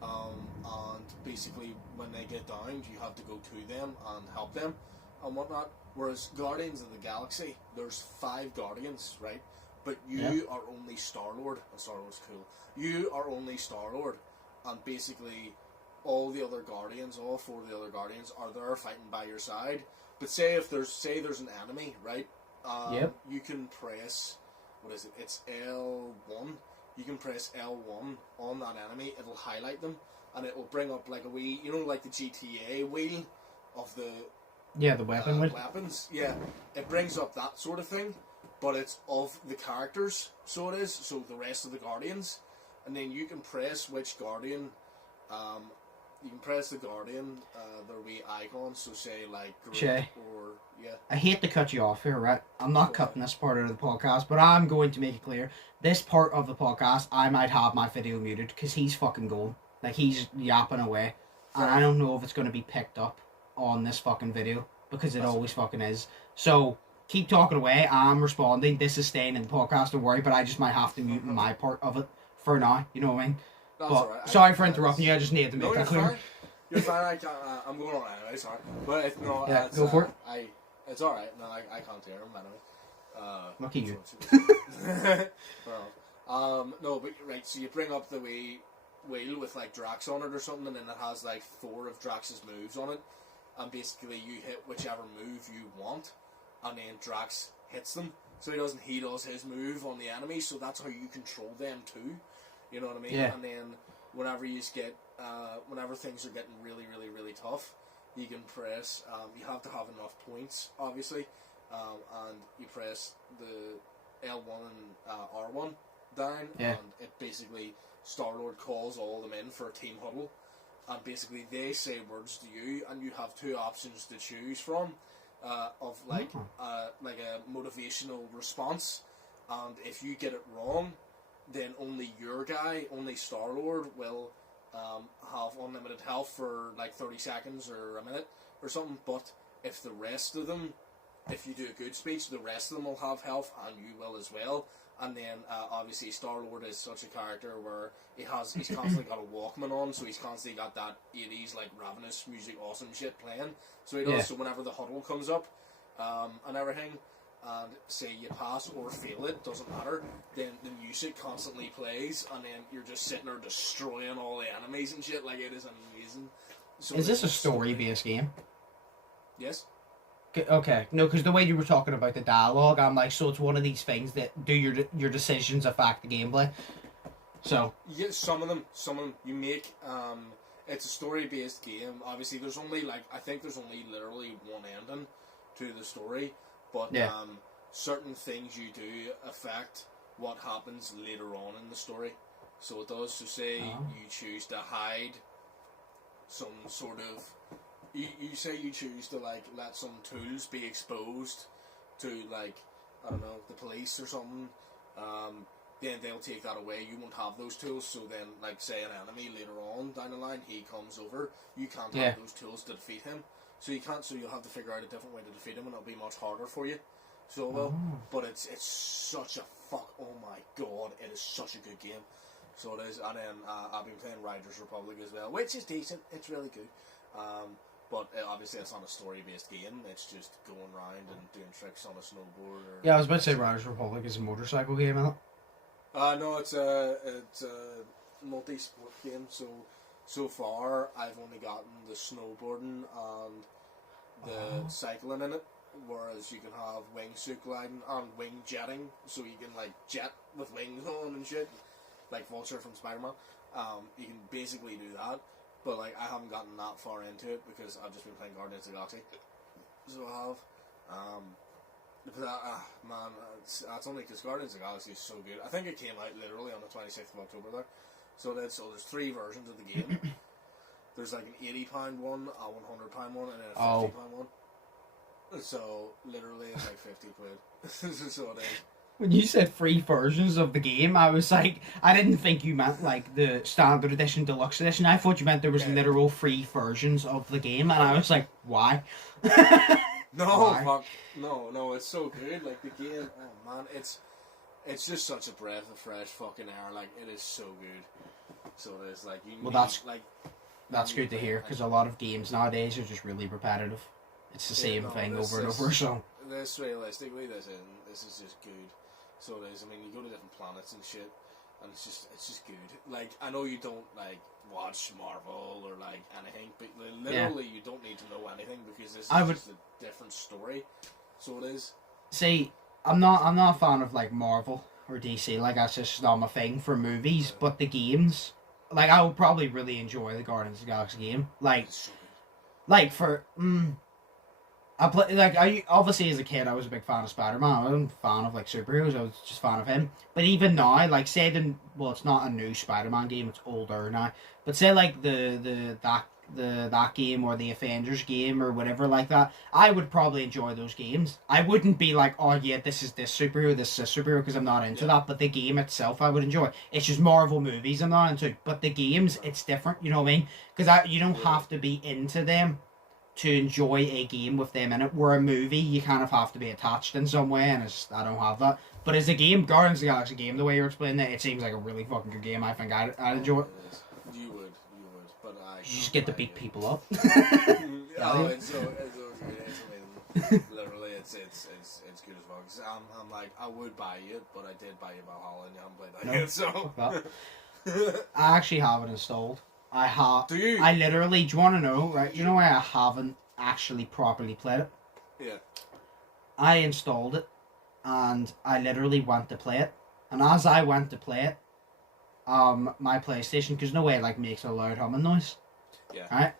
and basically when they get downed, you have to go to them and help them and whatnot. Whereas Guardians of the Galaxy, there's 5 Guardians, right? But you are only Star-Lord, and Star-Lord's cool. You are only Star-Lord, and basically all the other Guardians, all 4 of the other Guardians are there fighting by your side. But say there's an enemy, right? You can press, what is it? It's L1. You can press L1 on that enemy. It'll highlight them, and it will bring up like a wee, you know, like the GTA wheel of the the weapon wheel. Weapons. Yeah, it brings up that sort of thing, but it's of the characters. So it is. So the rest of the Guardians, and then you can press which Guardian. You can press the Guardian, their wee icon, so say like Groot or I hate to cut you off here, right? I'm not cutting this part out of the podcast, but I'm going to make it clear. This part of the podcast, I might have my video muted because he's fucking going. Like, he's yapping away. And I don't know if it's going to be picked up on this fucking video because it always fucking is. So, keep talking away. I'm responding. This is staying in the podcast, don't worry, but I just might have to mute my part of it for now. You know what I mean? That's but, alright. Sorry for interrupting you. I just needed to make that clear. Fine. You're fine. I'm going on anyway. Sorry, but if no, go for it. It's all right. No, I can't hear him anyway. Lucky you. No, but right. So you bring up the wheel with like Drax on it or something, and then it has like 4 of Drax's moves on it, and basically you hit whichever move you want, and then Drax hits them. So he does his move on the enemy. So that's how you control them too. You know what I mean? Yeah. And then whenever you get, whenever things are getting really, really, really tough, you can press. You have to have enough points, obviously, and you press the L1 and R1 down, and it basically Star-Lord calls all of them in for a team huddle, and basically they say words to you, and you have 2 options to choose from, of like a motivational response, and if you get it wrong, then only your guy, only Star-Lord, will have unlimited health for like 30 seconds or a minute or something. But if the rest of them, if you do a good speech, the rest of them will have health, and you will as well. And then obviously Star-Lord is such a character where he's constantly got a Walkman on, so he's constantly got that 80s like Ravenous music, awesome shit playing. So he does. So whenever the huddle comes up and everything, and say you pass or fail it, doesn't matter, then the music constantly plays, and then you're just sitting there destroying all the enemies and shit. Like, it is amazing. So is this a story-based game? Yes. Okay, no, because the way you were talking about the dialogue, I'm like, so it's one of these things that do your decisions affect the gameplay. So yeah, some of them you make. It's a story-based game. Obviously, there's only I think there's only literally one ending to the story, but certain things you do affect what happens later on in the story. So it does. So say you choose to hide some sort of. You say you choose to let some tools be exposed to I don't know, the police or something. Then they'll take that away. You won't have those tools. So then, say an enemy later on down the line, he comes over. You can't have those tools to defeat him. So you can't. So you'll have to figure out a different way to defeat him, and it'll be much harder for you. So well, but it's such a fuck. Oh my god, it is such a good game. So it is. And then I've been playing Riders Republic as well, which is decent. It's really good. But obviously it's not a story-based game. It's just going around and doing tricks on a snowboard. Yeah, I was about to say Riders Republic is a motorcycle game, isn't it? No, it's a multi-sport game. So far I've only gotten the snowboarding and the cycling in it. Whereas you can have wingsuit gliding and wing jetting, so you can jet with wings on and shit, like Vulture from Spider-Man. You can basically do that. But I haven't gotten that far into it because I've just been playing Guardians of the Galaxy. So I have. Man, that's only because Guardians of the Galaxy is so good. I think it came out literally on the 26th of October there. So there's 3 versions of the game. There's an £80 one, a £100 one, and then a £50 one. So literally it's 50 quid. So it is. When you said 3 versions of the game, I was like, I didn't think you meant the standard edition, deluxe edition. I thought you meant there was literal 3 versions of the game, and I was like, why? No, why? Fuck, no, it's so good. The game, oh man, it's just such a breath of fresh fucking air. It is so good. So there's that's good to hear because a lot of games nowadays are just really repetitive. It's the same thing over and over. So this realistically, this is just good. So it is. I mean, you go to different planets and shit, and it's just good. I know you don't watch Marvel or anything, but literally you don't need to know anything because this is just a different story. So it is. See, I'm not a fan of Marvel or DC. That's just not my thing for movies. But the games, I would probably really enjoy the Guardians of the Galaxy game. I play obviously as a kid I was a big fan of Spider-Man. I wasn't a fan of superheroes. I was just a fan of him. But even now, say it's not a new Spider-Man game. It's older now. But say that game or the Avengers game or whatever that, I would probably enjoy those games. I wouldn't be oh yeah, this is this superhero, this is a superhero because I'm not into that. But the game itself I would enjoy. It's just Marvel movies I'm not into. But the games, it's different. You know what I mean? Because you don't have to be into them to enjoy a game with them in it. Where a movie, you kind of have to be attached in some way, and I don't have that. But as a game, Guardians of the Galaxy game, the way you're explaining it seems like a really fucking good game. I think I'd enjoy it. You would, but you just get to beat people up. Oh, it's amazing. Literally, it's good as well. I'm I would buy it, but I did buy it Valhalla, and you haven't played that yet, so. I actually have it installed. I have. Do you? I literally. Do you want to know? Right? Do you know why I haven't actually properly played it? Yeah. I installed it, and I literally went to play it, and as I went to play it, my PlayStation, because no way it makes a loud humming noise. Yeah. Right.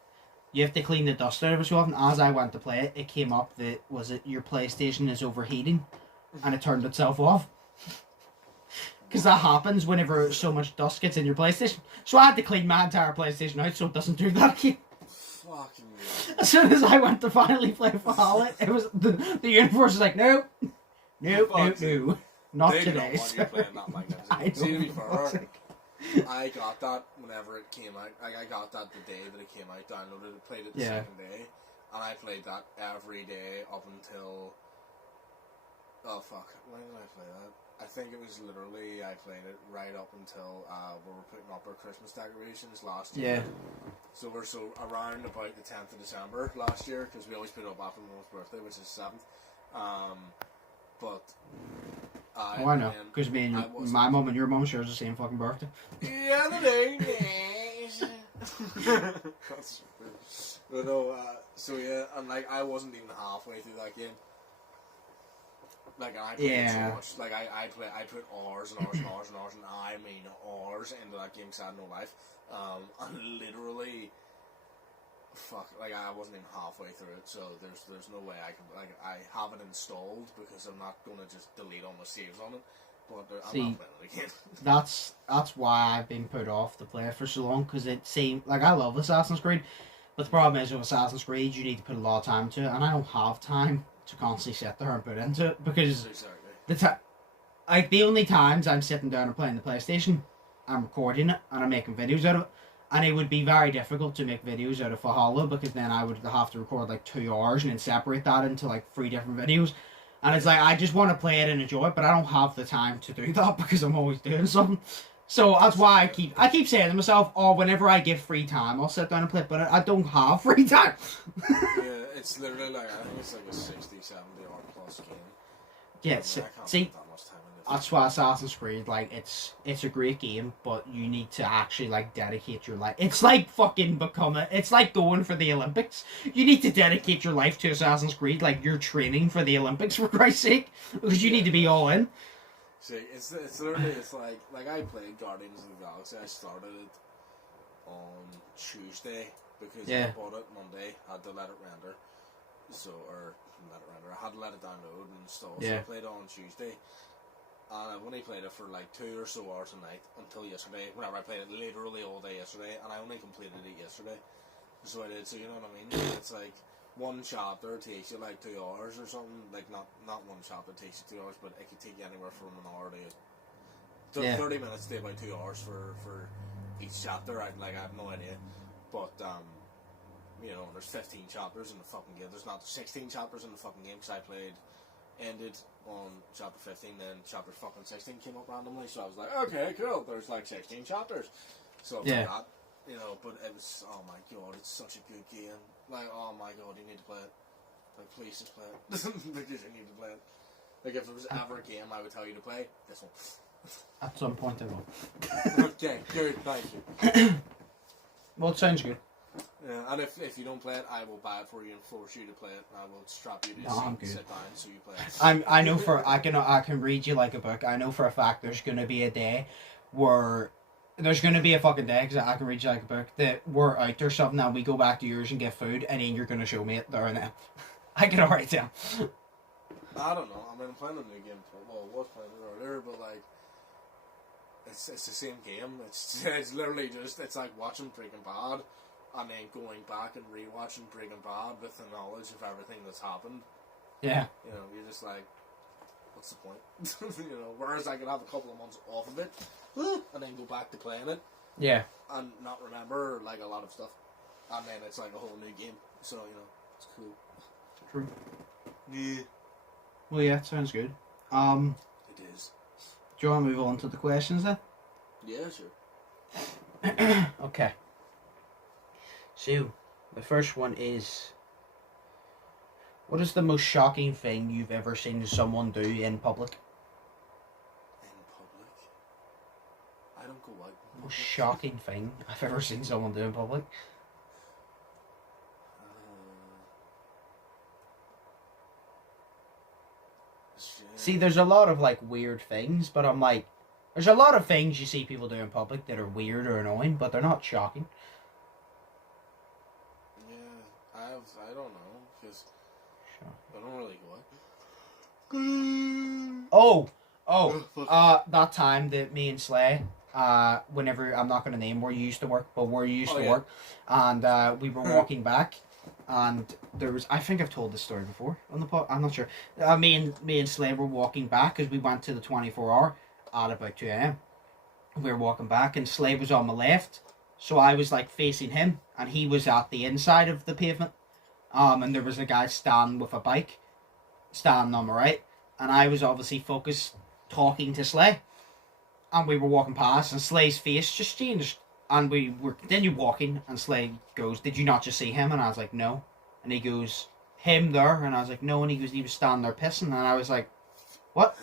You have to clean the dust out every so often. As I went to play it, it came up that your PlayStation is overheating, and it turned itself off. Because that happens whenever so much dust gets in your PlayStation. So I had to clean my entire PlayStation out so it doesn't do that again. Fucking As soon as I went to finally play Valhalla, it was the universe was nope. No. Not they today. Don't want you playing that I See, to be fair, I got that whenever it came out. I got that the day that it came out, downloaded it, played it the second day, and I played that every day up until... Oh fuck, when did I play that? I think it was literally, I played it right up until we were putting up our Christmas decorations last year. Yeah. So we're around about the 10th of December last year, because we always put it up after my mom's birthday, which is 7th. But I know, because my mum and your mum shares the same fucking birthday. Yeah, they do. But no, so yeah, and like I wasn't even halfway through that game. Like, and I played so much. Like I put hours and hours and hours and hours, and I mean hours into that game because I had no life. And literally, like I wasn't even halfway through it, so there's no way I can, like, I have it installed because I'm not gonna just delete all my saves on it. But I'm not playing it again. that's why I've been put off to play it for so long, because it seemed like I love Assassin's Creed, but the problem is with Assassin's Creed you need to put a lot of time into it, and I don't have time to constantly sit there and put into it, because the only times I'm sitting down and playing the PlayStation, I'm recording it and I'm making videos out of it. And it would be very difficult to make videos out of Valhalla, because then I would have to record like 2 hours and then separate that into like 3 different videos. And it's like, I just want to play it and enjoy it, but I don't have the time to do that because I'm always doing something. So that's why I keep saying to myself, oh, whenever I get free time, I'll sit down and play it, but I don't have free time. Yeah, it's literally like, I think it's like a 60, 70 hour plus game. Yeah, see, that's why Assassin's Creed, like, it's a great game, but you need to actually, like, dedicate your life. It's like fucking it's like going for the Olympics. You need to dedicate your life to Assassin's Creed, like you're training for the Olympics, for Christ's sake, because you need to be all in. See, it's literally, it's like I played Guardians of the Galaxy. I started it on Tuesday, because I bought it Monday, had to let it render. I had to let it download and install, so I played it on Tuesday. And I've only played it for like 2 or so hours a night until yesterday, whenever I played it literally all day yesterday, and I only completed it yesterday. So I did, so you know what I mean? It's like one chapter takes you like 2 hours or something, like not one chapter takes you 2 hours, but it could take you anywhere from an hour to 30 minutes to about 2 hours for each chapter. I have no idea. But, you know, there's 15 chapters in the fucking game. There's not 16 chapters in the fucking game, because I ended on chapter 15, then chapter fucking 16 came up randomly, so I was like, okay, cool, there's like 16 chapters. So that, you know, but it was, oh my god, it's such a good game. Like, oh my god, you need to play it. Like, please just play it. Because you need to play it. Like, if there was ever a game I would tell you to play, this one. At some point I will. Okay, good, thank you. Well, it sounds good. Yeah, and if you don't play it, I will buy it for you and force you to play it. And I will strap you to sit down so you play it. I know I can read you like a book. I know for a fact there's gonna be a day where there's gonna be a fucking day, because I can read you like a book, that we're out there something and we go back to yours and get food, and then you're gonna show me it there and then. I can already tell. I don't know. I mean, I'm playing a new game. Well, I was playing it earlier, but like, it's the same game. It's literally just, it's like watching Breaking Bad, and then going back and rewatching Breaking Bad with the knowledge of everything that's happened. Yeah. You know, you're just like, what's the point? You know, whereas I could have a couple of months off of it, and then go back to playing it. Yeah. And not remember, like, a lot of stuff. And then it's like a whole new game. So, you know, it's cool. True. Yeah. Well, yeah, it sounds good. It is. Do you want to move on to the questions then? Yeah, sure. Okay. So, the first one is, what is the most shocking thing you've ever seen someone do in public? In public? I don't go out. Most shocking thing I've ever seen someone do in public? See, there's a lot of like weird things, but I'm like, there's a lot of things you see people do in public that are weird or annoying, but they're not shocking. Yeah, I don't know, because I don't really go out. That time that me and Slay, whenever, I'm not going to name where you used to work, but where you used to work, and we were walking back, and there was, I think I've told this story before on the pod, I'm not sure. Me and Slay were walking back, because we went to the 24 hour at about 2 a.m. We were walking back, and Slay was on my left, so I was like facing him, and he was at the inside of the pavement. And there was a guy standing with a bike, standing on my right, and I was obviously focused talking to Slay, and we were walking past, and Slay's face just changed, and we were continued walking, and Slay goes, "Did you not just see him?" And I was like, "No." And he goes, "Him there?" And I was like, "No." And he goes, "He was standing there pissing." And I was like, what?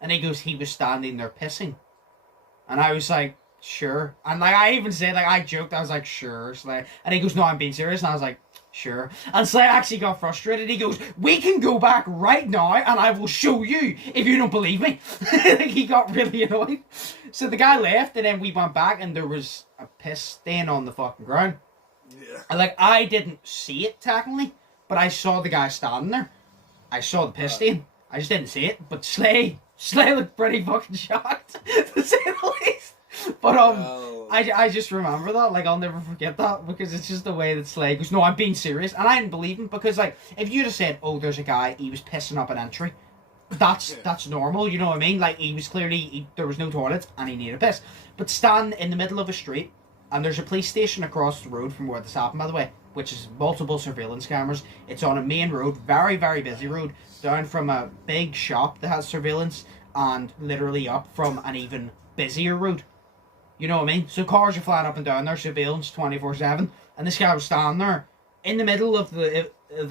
And he goes, he was standing there pissing. And I was like, sure. And like, I even said, like, I joked, I was like, sure. Slay. And he goes, no, I'm being serious. And I was like, sure. And Slay actually got frustrated. He goes, we can go back right now and I will show you if you don't believe me. He got really annoyed. So the guy left and then we went back and there was a piss stain on the fucking ground. Yeah. And like, I didn't see it technically, but I saw the guy standing there. I saw the piss stain. I just didn't see it. But Slay looked pretty fucking shocked, to say the least. But I just remember that. Like, I'll never forget that because it's just the way that Slay goes, no, I'm being serious. And I didn't believe him because, like, if you'd have said, oh, there's a guy, he was pissing up an entry, that's normal, you know what I mean? Like, he was clearly, there was no toilets and he needed a piss. But stand in the middle of a street and there's a police station across the road from where this happened, by the way, which is multiple surveillance cameras. It's on a main road, very, very busy road, down from a big shop that has surveillance and literally up from an even busier road. You know what I mean? So cars are flying up and down there, surveillance 24/7, and this guy was standing there in the middle of the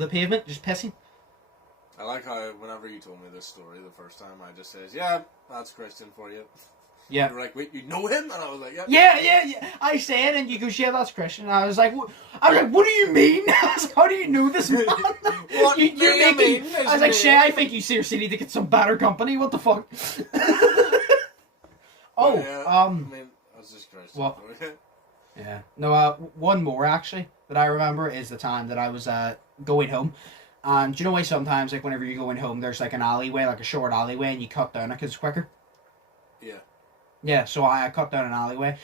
pavement, just pissing. I like how whenever you told me this story the first time, I just says, yeah, that's Christian for you. Yeah. You were like, wait, you know him? And I was like, yeah. Yeah. I said, and you go, yeah, that's Christian. And I was like, what do you mean? I was like, how do you know this man? What do you mean? I was like, Shay, I think you seriously need to get some better company. What the fuck? I mean, that's just Christian. What? Yeah. No, one more, actually, that I remember is the time that I was going home. And do you know why sometimes, like, whenever you're going home, there's, like, an alleyway, like a short alleyway, and you cut down it because it's quicker? Yeah. Yeah, so I cut down an alleyway.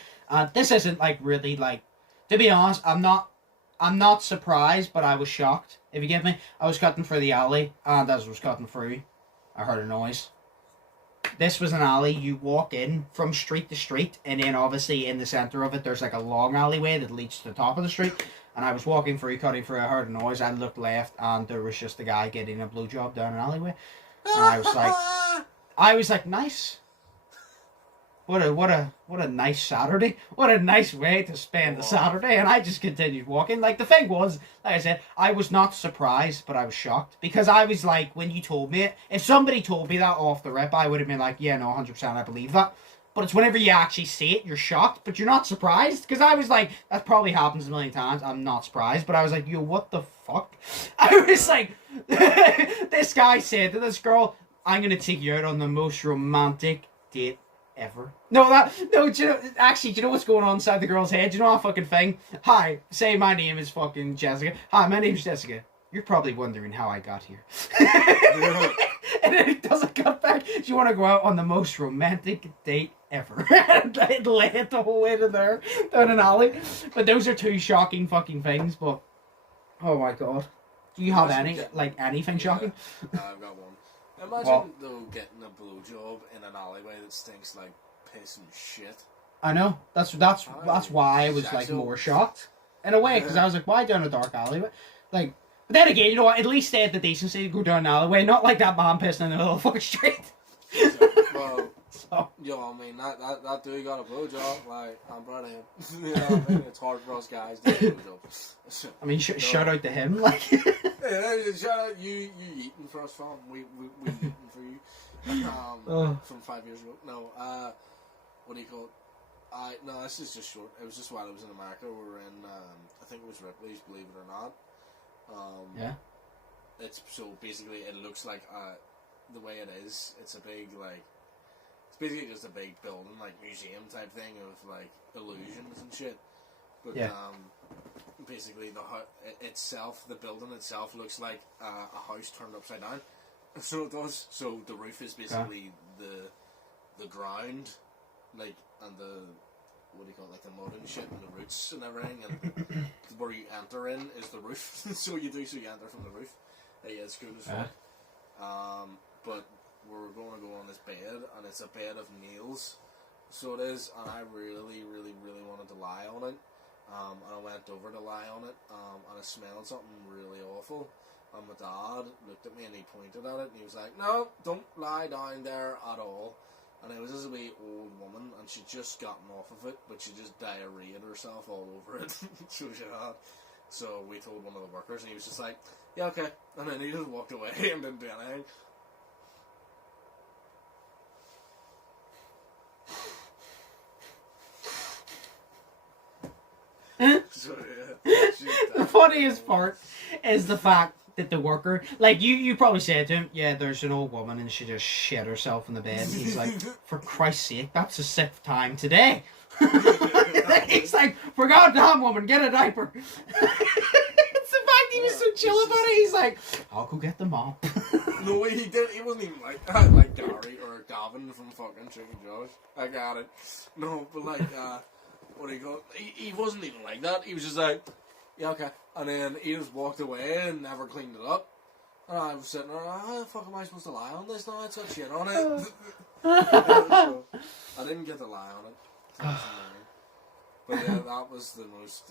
This isn't, like, really, like... To be honest, I'm not surprised, but I was shocked, if you get me. I was cutting through the alley, and as I was cutting through, I heard a noise. This was an alley. You walk in from street to street, and then obviously in the centre of it, there's like a long alleyway that leads to the top of the street. And I was walking through, cutting through, I heard a noise, I looked left, and there was just a guy getting a blowjob down an alleyway. And I was like, nice. What a nice Saturday. What a nice way to spend the Saturday. And I just continued walking. Like, the thing was, like I said, I was not surprised, but I was shocked. Because I was like, when you told me it, if somebody told me that off the rip, I would have been like, yeah, no, 100% I believe that. But it's whenever you actually see it, you're shocked, but you're not surprised. Because I was like, that probably happens a million times. I'm not surprised. But I was like, yo, what the fuck? I was like, this guy said to this girl, I'm going to take you out on the most romantic date ever. Do you know what's going on inside the girl's head? Do you know that fucking thing? Hi, say my name is fucking Jessica. Hi, my name's Jessica. You're probably wondering how I got here. And then it doesn't cut back. You want to go out on the most romantic date ever. And lay it the whole way to there, down an alley. But those are two shocking fucking things, but oh my god. Do you have anything shocking? I've got one. Imagine, though, getting a blowjob in an alleyway that stinks like piss and shit. I know. That's why I was, like, more shocked. In a way, because I was like, why down a dark alleyway? Like, but then again, you know what? At least they had the decency to go down an alleyway, not like that man pissing in the middle of the fucking street. Well, yo, I mean, that dude got a blowjob. Like, I'm proud of him. You know what I mean? It's hard for us guys to get blowjobs. I mean, shout out to him, like. Yeah, shout out you eating for us, fam. We eating for you. From 5 years ago. No, what do you call it? No, this is just short. It was just while I was in America. We were in, I think it was Ripley's, believe it or not. Yeah. It's so basically it looks like the way it is. It's a big it's basically just a big building, like museum type thing of like illusions and shit. But yeah. Basically the building itself looks like a house turned upside down. So it does. So the roof is basically the ground, like, and the what do you call it, like the mud and shit and the roots and everything, and where you enter in is the roof. so you enter from the roof. Yeah, it's good as fuck. But we're going to go on this bed, and it's a bed of nails. So it is, and I really, really, really wanted to lie on it. And I went over to lie on it, and I smelled something really awful. And my dad looked at me and he pointed at it, and he was like, "No, don't lie down there at all." And it was this wee old woman, and she'd just gotten off of it, but she just diarrheaed herself all over it. So she had. So we told one of the workers, and he was just like, "Yeah, okay." And then he just walked away and didn't do anything. So, yeah. The funniest part is the fact that the worker, like you probably said to him, yeah, there's an old woman and she just shit herself in the bed. And he's like, for Christ's sake, that's the 6th time today. He's like, for goddamn woman, get a diaper. It's the fact he was so chill about it. He's like, I'll go get the mop. No, he did. He wasn't even like Gary or Gavin from fucking Chicken Josh. I got it. No, but like, what do you call it? He wasn't even like that. He was just like, yeah, okay. And then he just walked away and never cleaned it up. And I was sitting there, how the fuck am I supposed to lie on this now? It's got shit on it. So, I didn't get to lie on it. But yeah, that was the most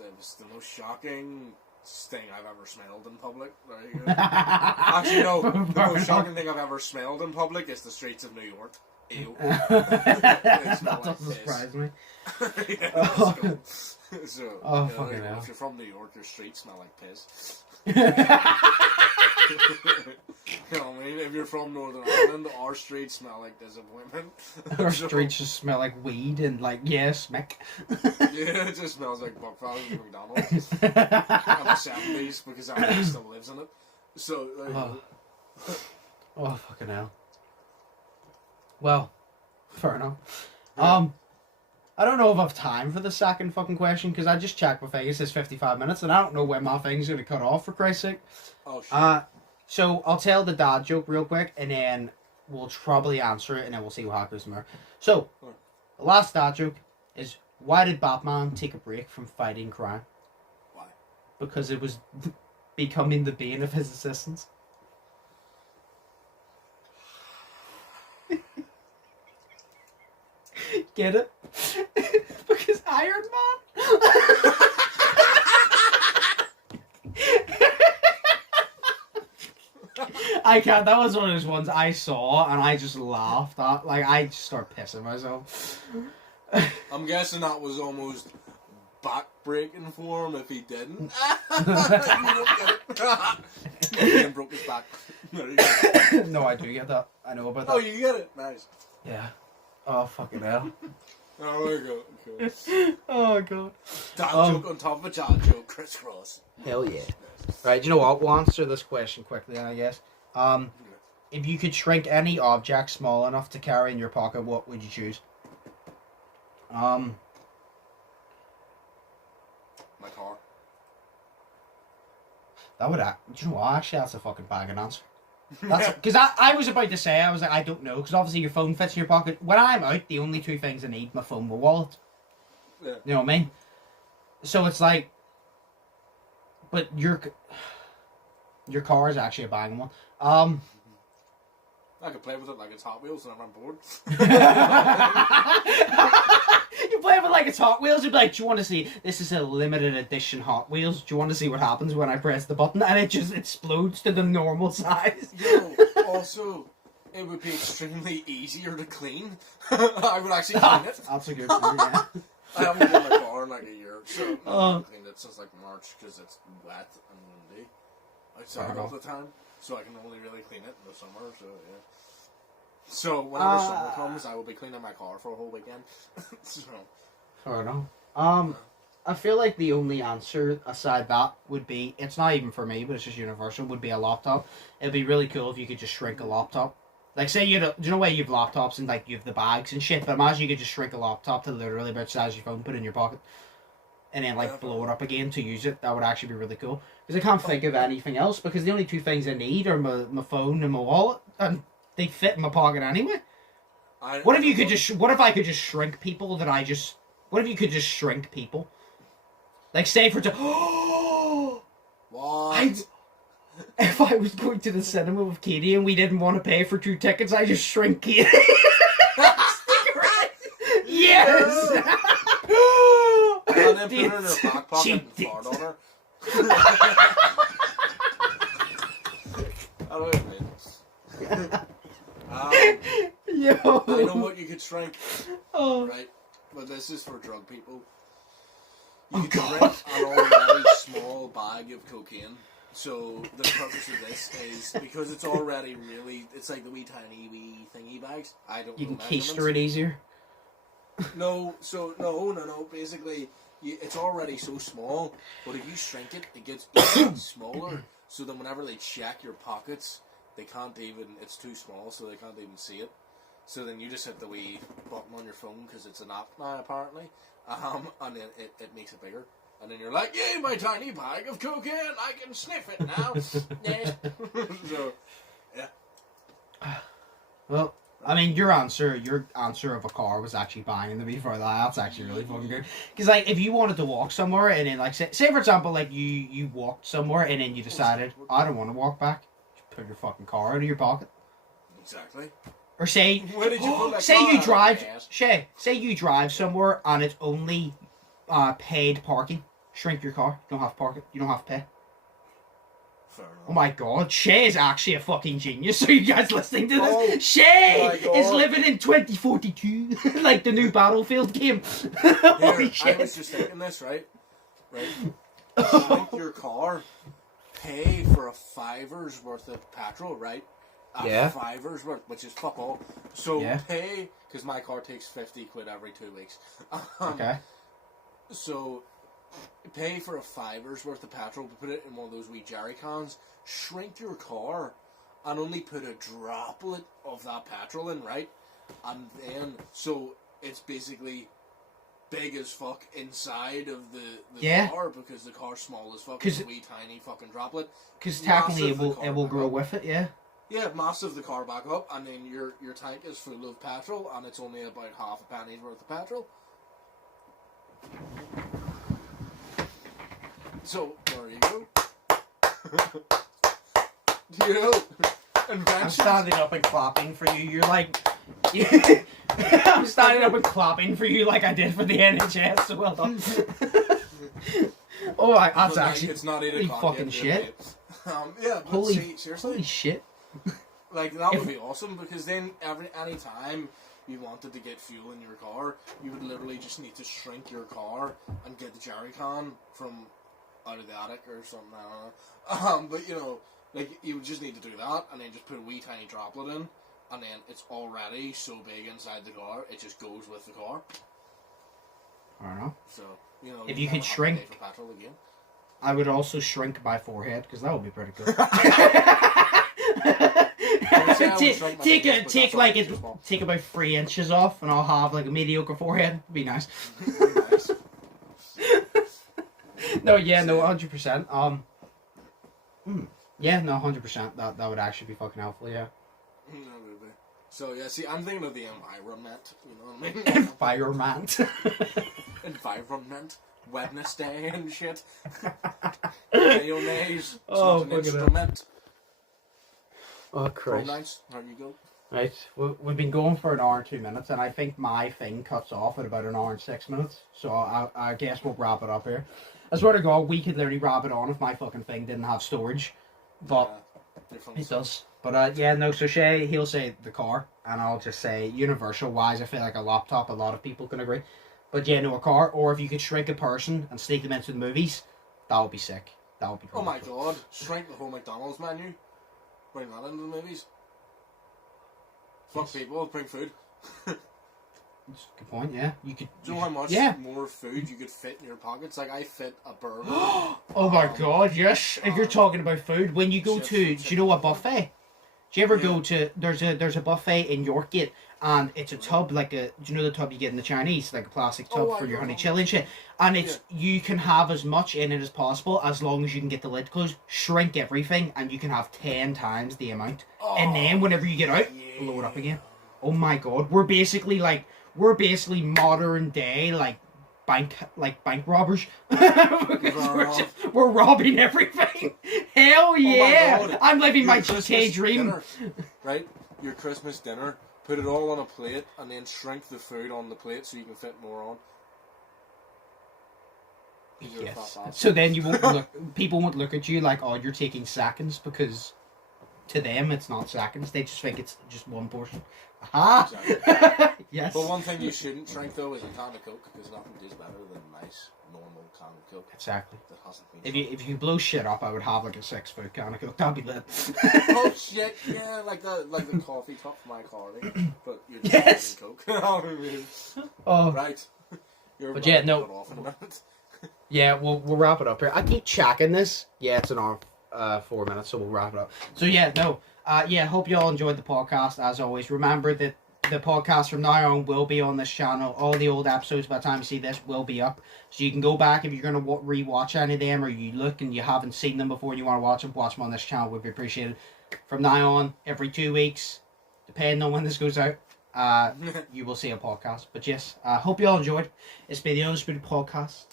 shocking thing I've ever smelled in public. There you go. Actually, no, the most shocking thing I've ever smelled in public is the streets of New York. Ew. That doesn't surprise me. Yeah, so, fucking hell. If you're from New York, your streets smell like piss. You know what I mean? If you're from Northern Ireland, our streets smell like disappointment. Our streets just smell like weed and like, smick. Yeah, it just smells like Buckfast from McDonald's. In the 70s, because everybody still lives in it. So, there you go. Oh, fucking hell. Well, fair enough. Yeah. I don't know if I have time for the second fucking question, because I just checked my thing. It says 55 minutes, and I don't know when my thing's going to cut off, for Christ's sake. Oh, shit. So I'll tell the dad joke real quick, and then we'll probably answer it, and then we'll see what happens from there. So, the last dad joke is, why did Batman take a break from fighting crime? Why? Because it was becoming the bane of his assistants. Get it? Because Iron Man? I can't. That was one of those ones I saw and I just laughed at. Like, I just start pissing myself. I'm guessing that was almost back-breaking for him if he didn't. You don't get it. He broke his back. There you go. No, I do get that. I know about that. Oh, you get it? Nice. Yeah. Oh, fucking hell. Oh, there you go. Okay. Oh, God. Dad joke on top of a dad joke, crisscross. Hell yeah. Right, you know what? We'll answer this question quickly, I guess. If you could shrink any object small enough to carry in your pocket, what would you choose? My car. That would act. Do you know what? Actually, that's a fucking bagging answer. That's because I was about to say, I was like, I don't know, because obviously your phone fits in your pocket. When I'm out, the only two things I need, my phone, my wallet. Yeah. You know what I mean? So it's like, but your car is actually a banging one. I could play with it like it's Hot Wheels whenever I'm bored. You play with it like it's Hot Wheels, you'd be like, do you want to see, this is a limited edition Hot Wheels, do you want to see what happens when I press the button? And it just explodes to the normal size. Yo, also, it would be extremely easier to clean. I would actually clean it. That's a good point, yeah. I haven't cleaned my car in like a year, so I haven't cleaned it since like March because it's wet and windy outside all the time. So I can only really clean it in the summer, so yeah. So whenever summer comes, I will be cleaning my car for a whole weekend. So. Fair enough. I feel like the only answer aside that would be, it's not even for me, but it's just universal, would be a laptop. It'd be really cool if you could just shrink a laptop. Like, say do you know where you have laptops and like you have the bags and shit, but imagine you could just shrink a laptop to literally about the size of your phone, put it in your pocket, and then like blow it up again to use it. That would actually be really cool. Because I can't think of anything else, because the only two things I need are my phone and my wallet, and they fit in my pocket anyway. What if I could just shrink people that I just... What if you could just shrink people? Like, say for... What? If I was going to the cinema with Katie and we didn't want to pay for 2 tickets, I just shrink Katie. Yes! And then put her in her back pocket and fart on her. I don't even Yo. I know what you could shrink. Oh. Right? But this is for drug people. You could shrink an already small bag of cocaine. So the purpose of this is because it's already really, it's like the wee tiny wee thingy bags. I don't know. You can keister it easier. No, Basically, it's already so small, but if you shrink it, it gets even smaller. So then whenever they check your pockets, they can't even, it's too small, so they can't even see it. So then you just hit the wee button on your phone, because it's an app now, apparently, and then it makes it bigger. And then you're like, yay, my tiny bag of cocaine, I can sniff it now. Yeah. So, yeah. Well, I mean, your answer of a car was actually banging to me for that. That's actually really fucking good. Because, like, if you wanted to walk somewhere and then, like, say for example, like, you walked somewhere and then you decided, I don't want to walk back, just put your fucking car out of your pocket. Exactly. Or say, Where did you put that say car you out drive, of say you drive somewhere and it's only paid parking. Shrink your car. You don't have to park it. You don't have to pay. Fair enough. Oh my god, Shay is actually a fucking genius. So you guys listening to this? Shay is living in 2042, like the new Battlefield game. Holy shit! I was just thinking this, right? Shrink your car, pay for a $5 worth of petrol, right? $5 worth, which is fuck all. So pay, because my car takes 50 quid every 2 weeks. Okay. So pay for a $5 worth of petrol, put it in one of those wee jerry cans, shrink your car, and only put a droplet of that petrol in, right? And then, so it's basically big as fuck inside of the car, because the car's small as fuck, it's a wee tiny fucking droplet. Because technically it will grow with it, yeah. Yeah, massive the car back up, and then your tank is full of petrol, and it's only about half a penny's worth of petrol. So, there you go. You know, I'm standing up and clapping for you. You're like... I'm standing up and clapping for you like I did for the NHS, so well done. Oh, that's but actually... It's not 8 o'clock fucking yet, shit. Yeah, but seriously. Holy shit. Like, that would be awesome, because then any time you wanted to get fuel in your car, you would literally just need to shrink your car and get the jerry can from out of the attic or something, I don't know. But, you know, like, you would just need to do that, and then just put a wee tiny droplet in, and then it's already so big inside the car, it just goes with the car. I don't know. So, you know, if you could shrink, for petrol again. I would also shrink my forehead, because that would be pretty good. Take about 3 inches off, and I'll have like a mediocre forehead. It'd be nice. Nice. No, 100%. Yeah, no, 100%. That would actually be fucking helpful. Yeah. No, really. So yeah, see, I'm thinking of the environment. You know what I mean? Environment. Environment. Wednesday and shit. Mayonnaise. Oh, an instrument. Oh, Christ. Nice. There you go. Right, we've been going for an hour and 2 minutes, and I think my thing cuts off at about an hour and 6 minutes. So I guess we'll wrap it up here. I swear to God, we could literally wrap it on if my fucking thing didn't have storage, but it does. But so Shay, he'll say the car, and I'll just say universal wise. I feel like a laptop. A lot of people can agree, but a car. Or if you could shrink a person and sneak them into the movies, that would be sick. That would be cool. Oh my God! Shrink the whole McDonald's menu. Bring that into the movies. Fuck people, bring food. That's a good point, yeah. You could. Do you know how much more food you could fit in your pockets? Like, I fit a burger. Oh my God, yes. If you're talking about food, when you go do you know a buffet? Do you ever go to, there's a buffet in Yorkgate, and it's a tub, like do you know the tub you get in the Chinese? Like a plastic tub for your honey chili and shit. And it's, you can have as much in it as possible, as long as you can get the lid closed, shrink everything, and you can have 10 times the amount. And then whenever you get out, blow it up again. Oh my God, we're basically modern day, bank robbers. we're robbing everything. Hell yeah! Oh, I'm living my GTA dream. Dinner, right? Your Christmas dinner. Put it all on a plate and then shrink the food on the plate so you can fit more on. Yes. So then you won't look. People won't look at you like, oh, you're taking seconds, because to them it's not seconds. They just think it's just one portion. Aha! Exactly. Yes. But one thing you shouldn't shrink though is a can of Coke, because nothing tastes better than a nice normal can of Coke. Exactly. That hasn't been if you blow shit up, I would have like a 6-foot can of Coke. That'd be lit. Oh shit! Yeah, like the coffee cup for my car, but you're just drinking Coke. Oh. Oh. Right. You're yeah, no. cut off in a minute. Yeah, we'll wrap it up here. I keep checking this. Yeah, it's an hour, 4 minutes, so we'll wrap it up. So yeah, no. Hope you all enjoyed the podcast. As always, remember that the podcast from now on will be on this channel. All the old episodes, by the time you see this, will be up. So you can go back if you're going to re-watch any of them, or you look and you haven't seen them before and you want to watch them on this channel. Would be appreciated. From now on, every 2 weeks, depending on when this goes out, you will see a podcast. But yes, hope you all enjoyed. It's been the Undisputed Podcast.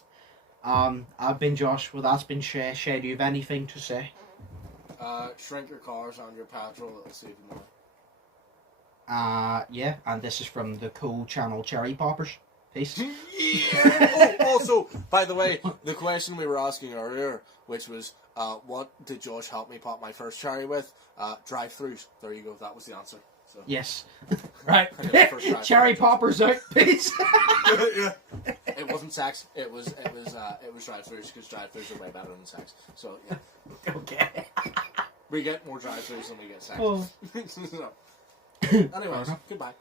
I've been Josh. Well, that's been Shay. Shay, do you have anything to say? Shrink your cars on your petrol. It'll save you money. Yeah, and this is from the cool channel Cherry Poppers. Peace. Yeah. Oh, also, by the way, the question we were asking earlier, which was, what did Josh help me pop my first cherry with? Drive-thrus. There you go. That was the answer. So. Yes. Right. Cherry Poppers out. Peace. Yeah. It wasn't sex. It was drive-thrus, because drive-thrus are way better than sex. So yeah. Okay. We get more drive-thrus than we get sex. Oh. So. Anyways, goodbye.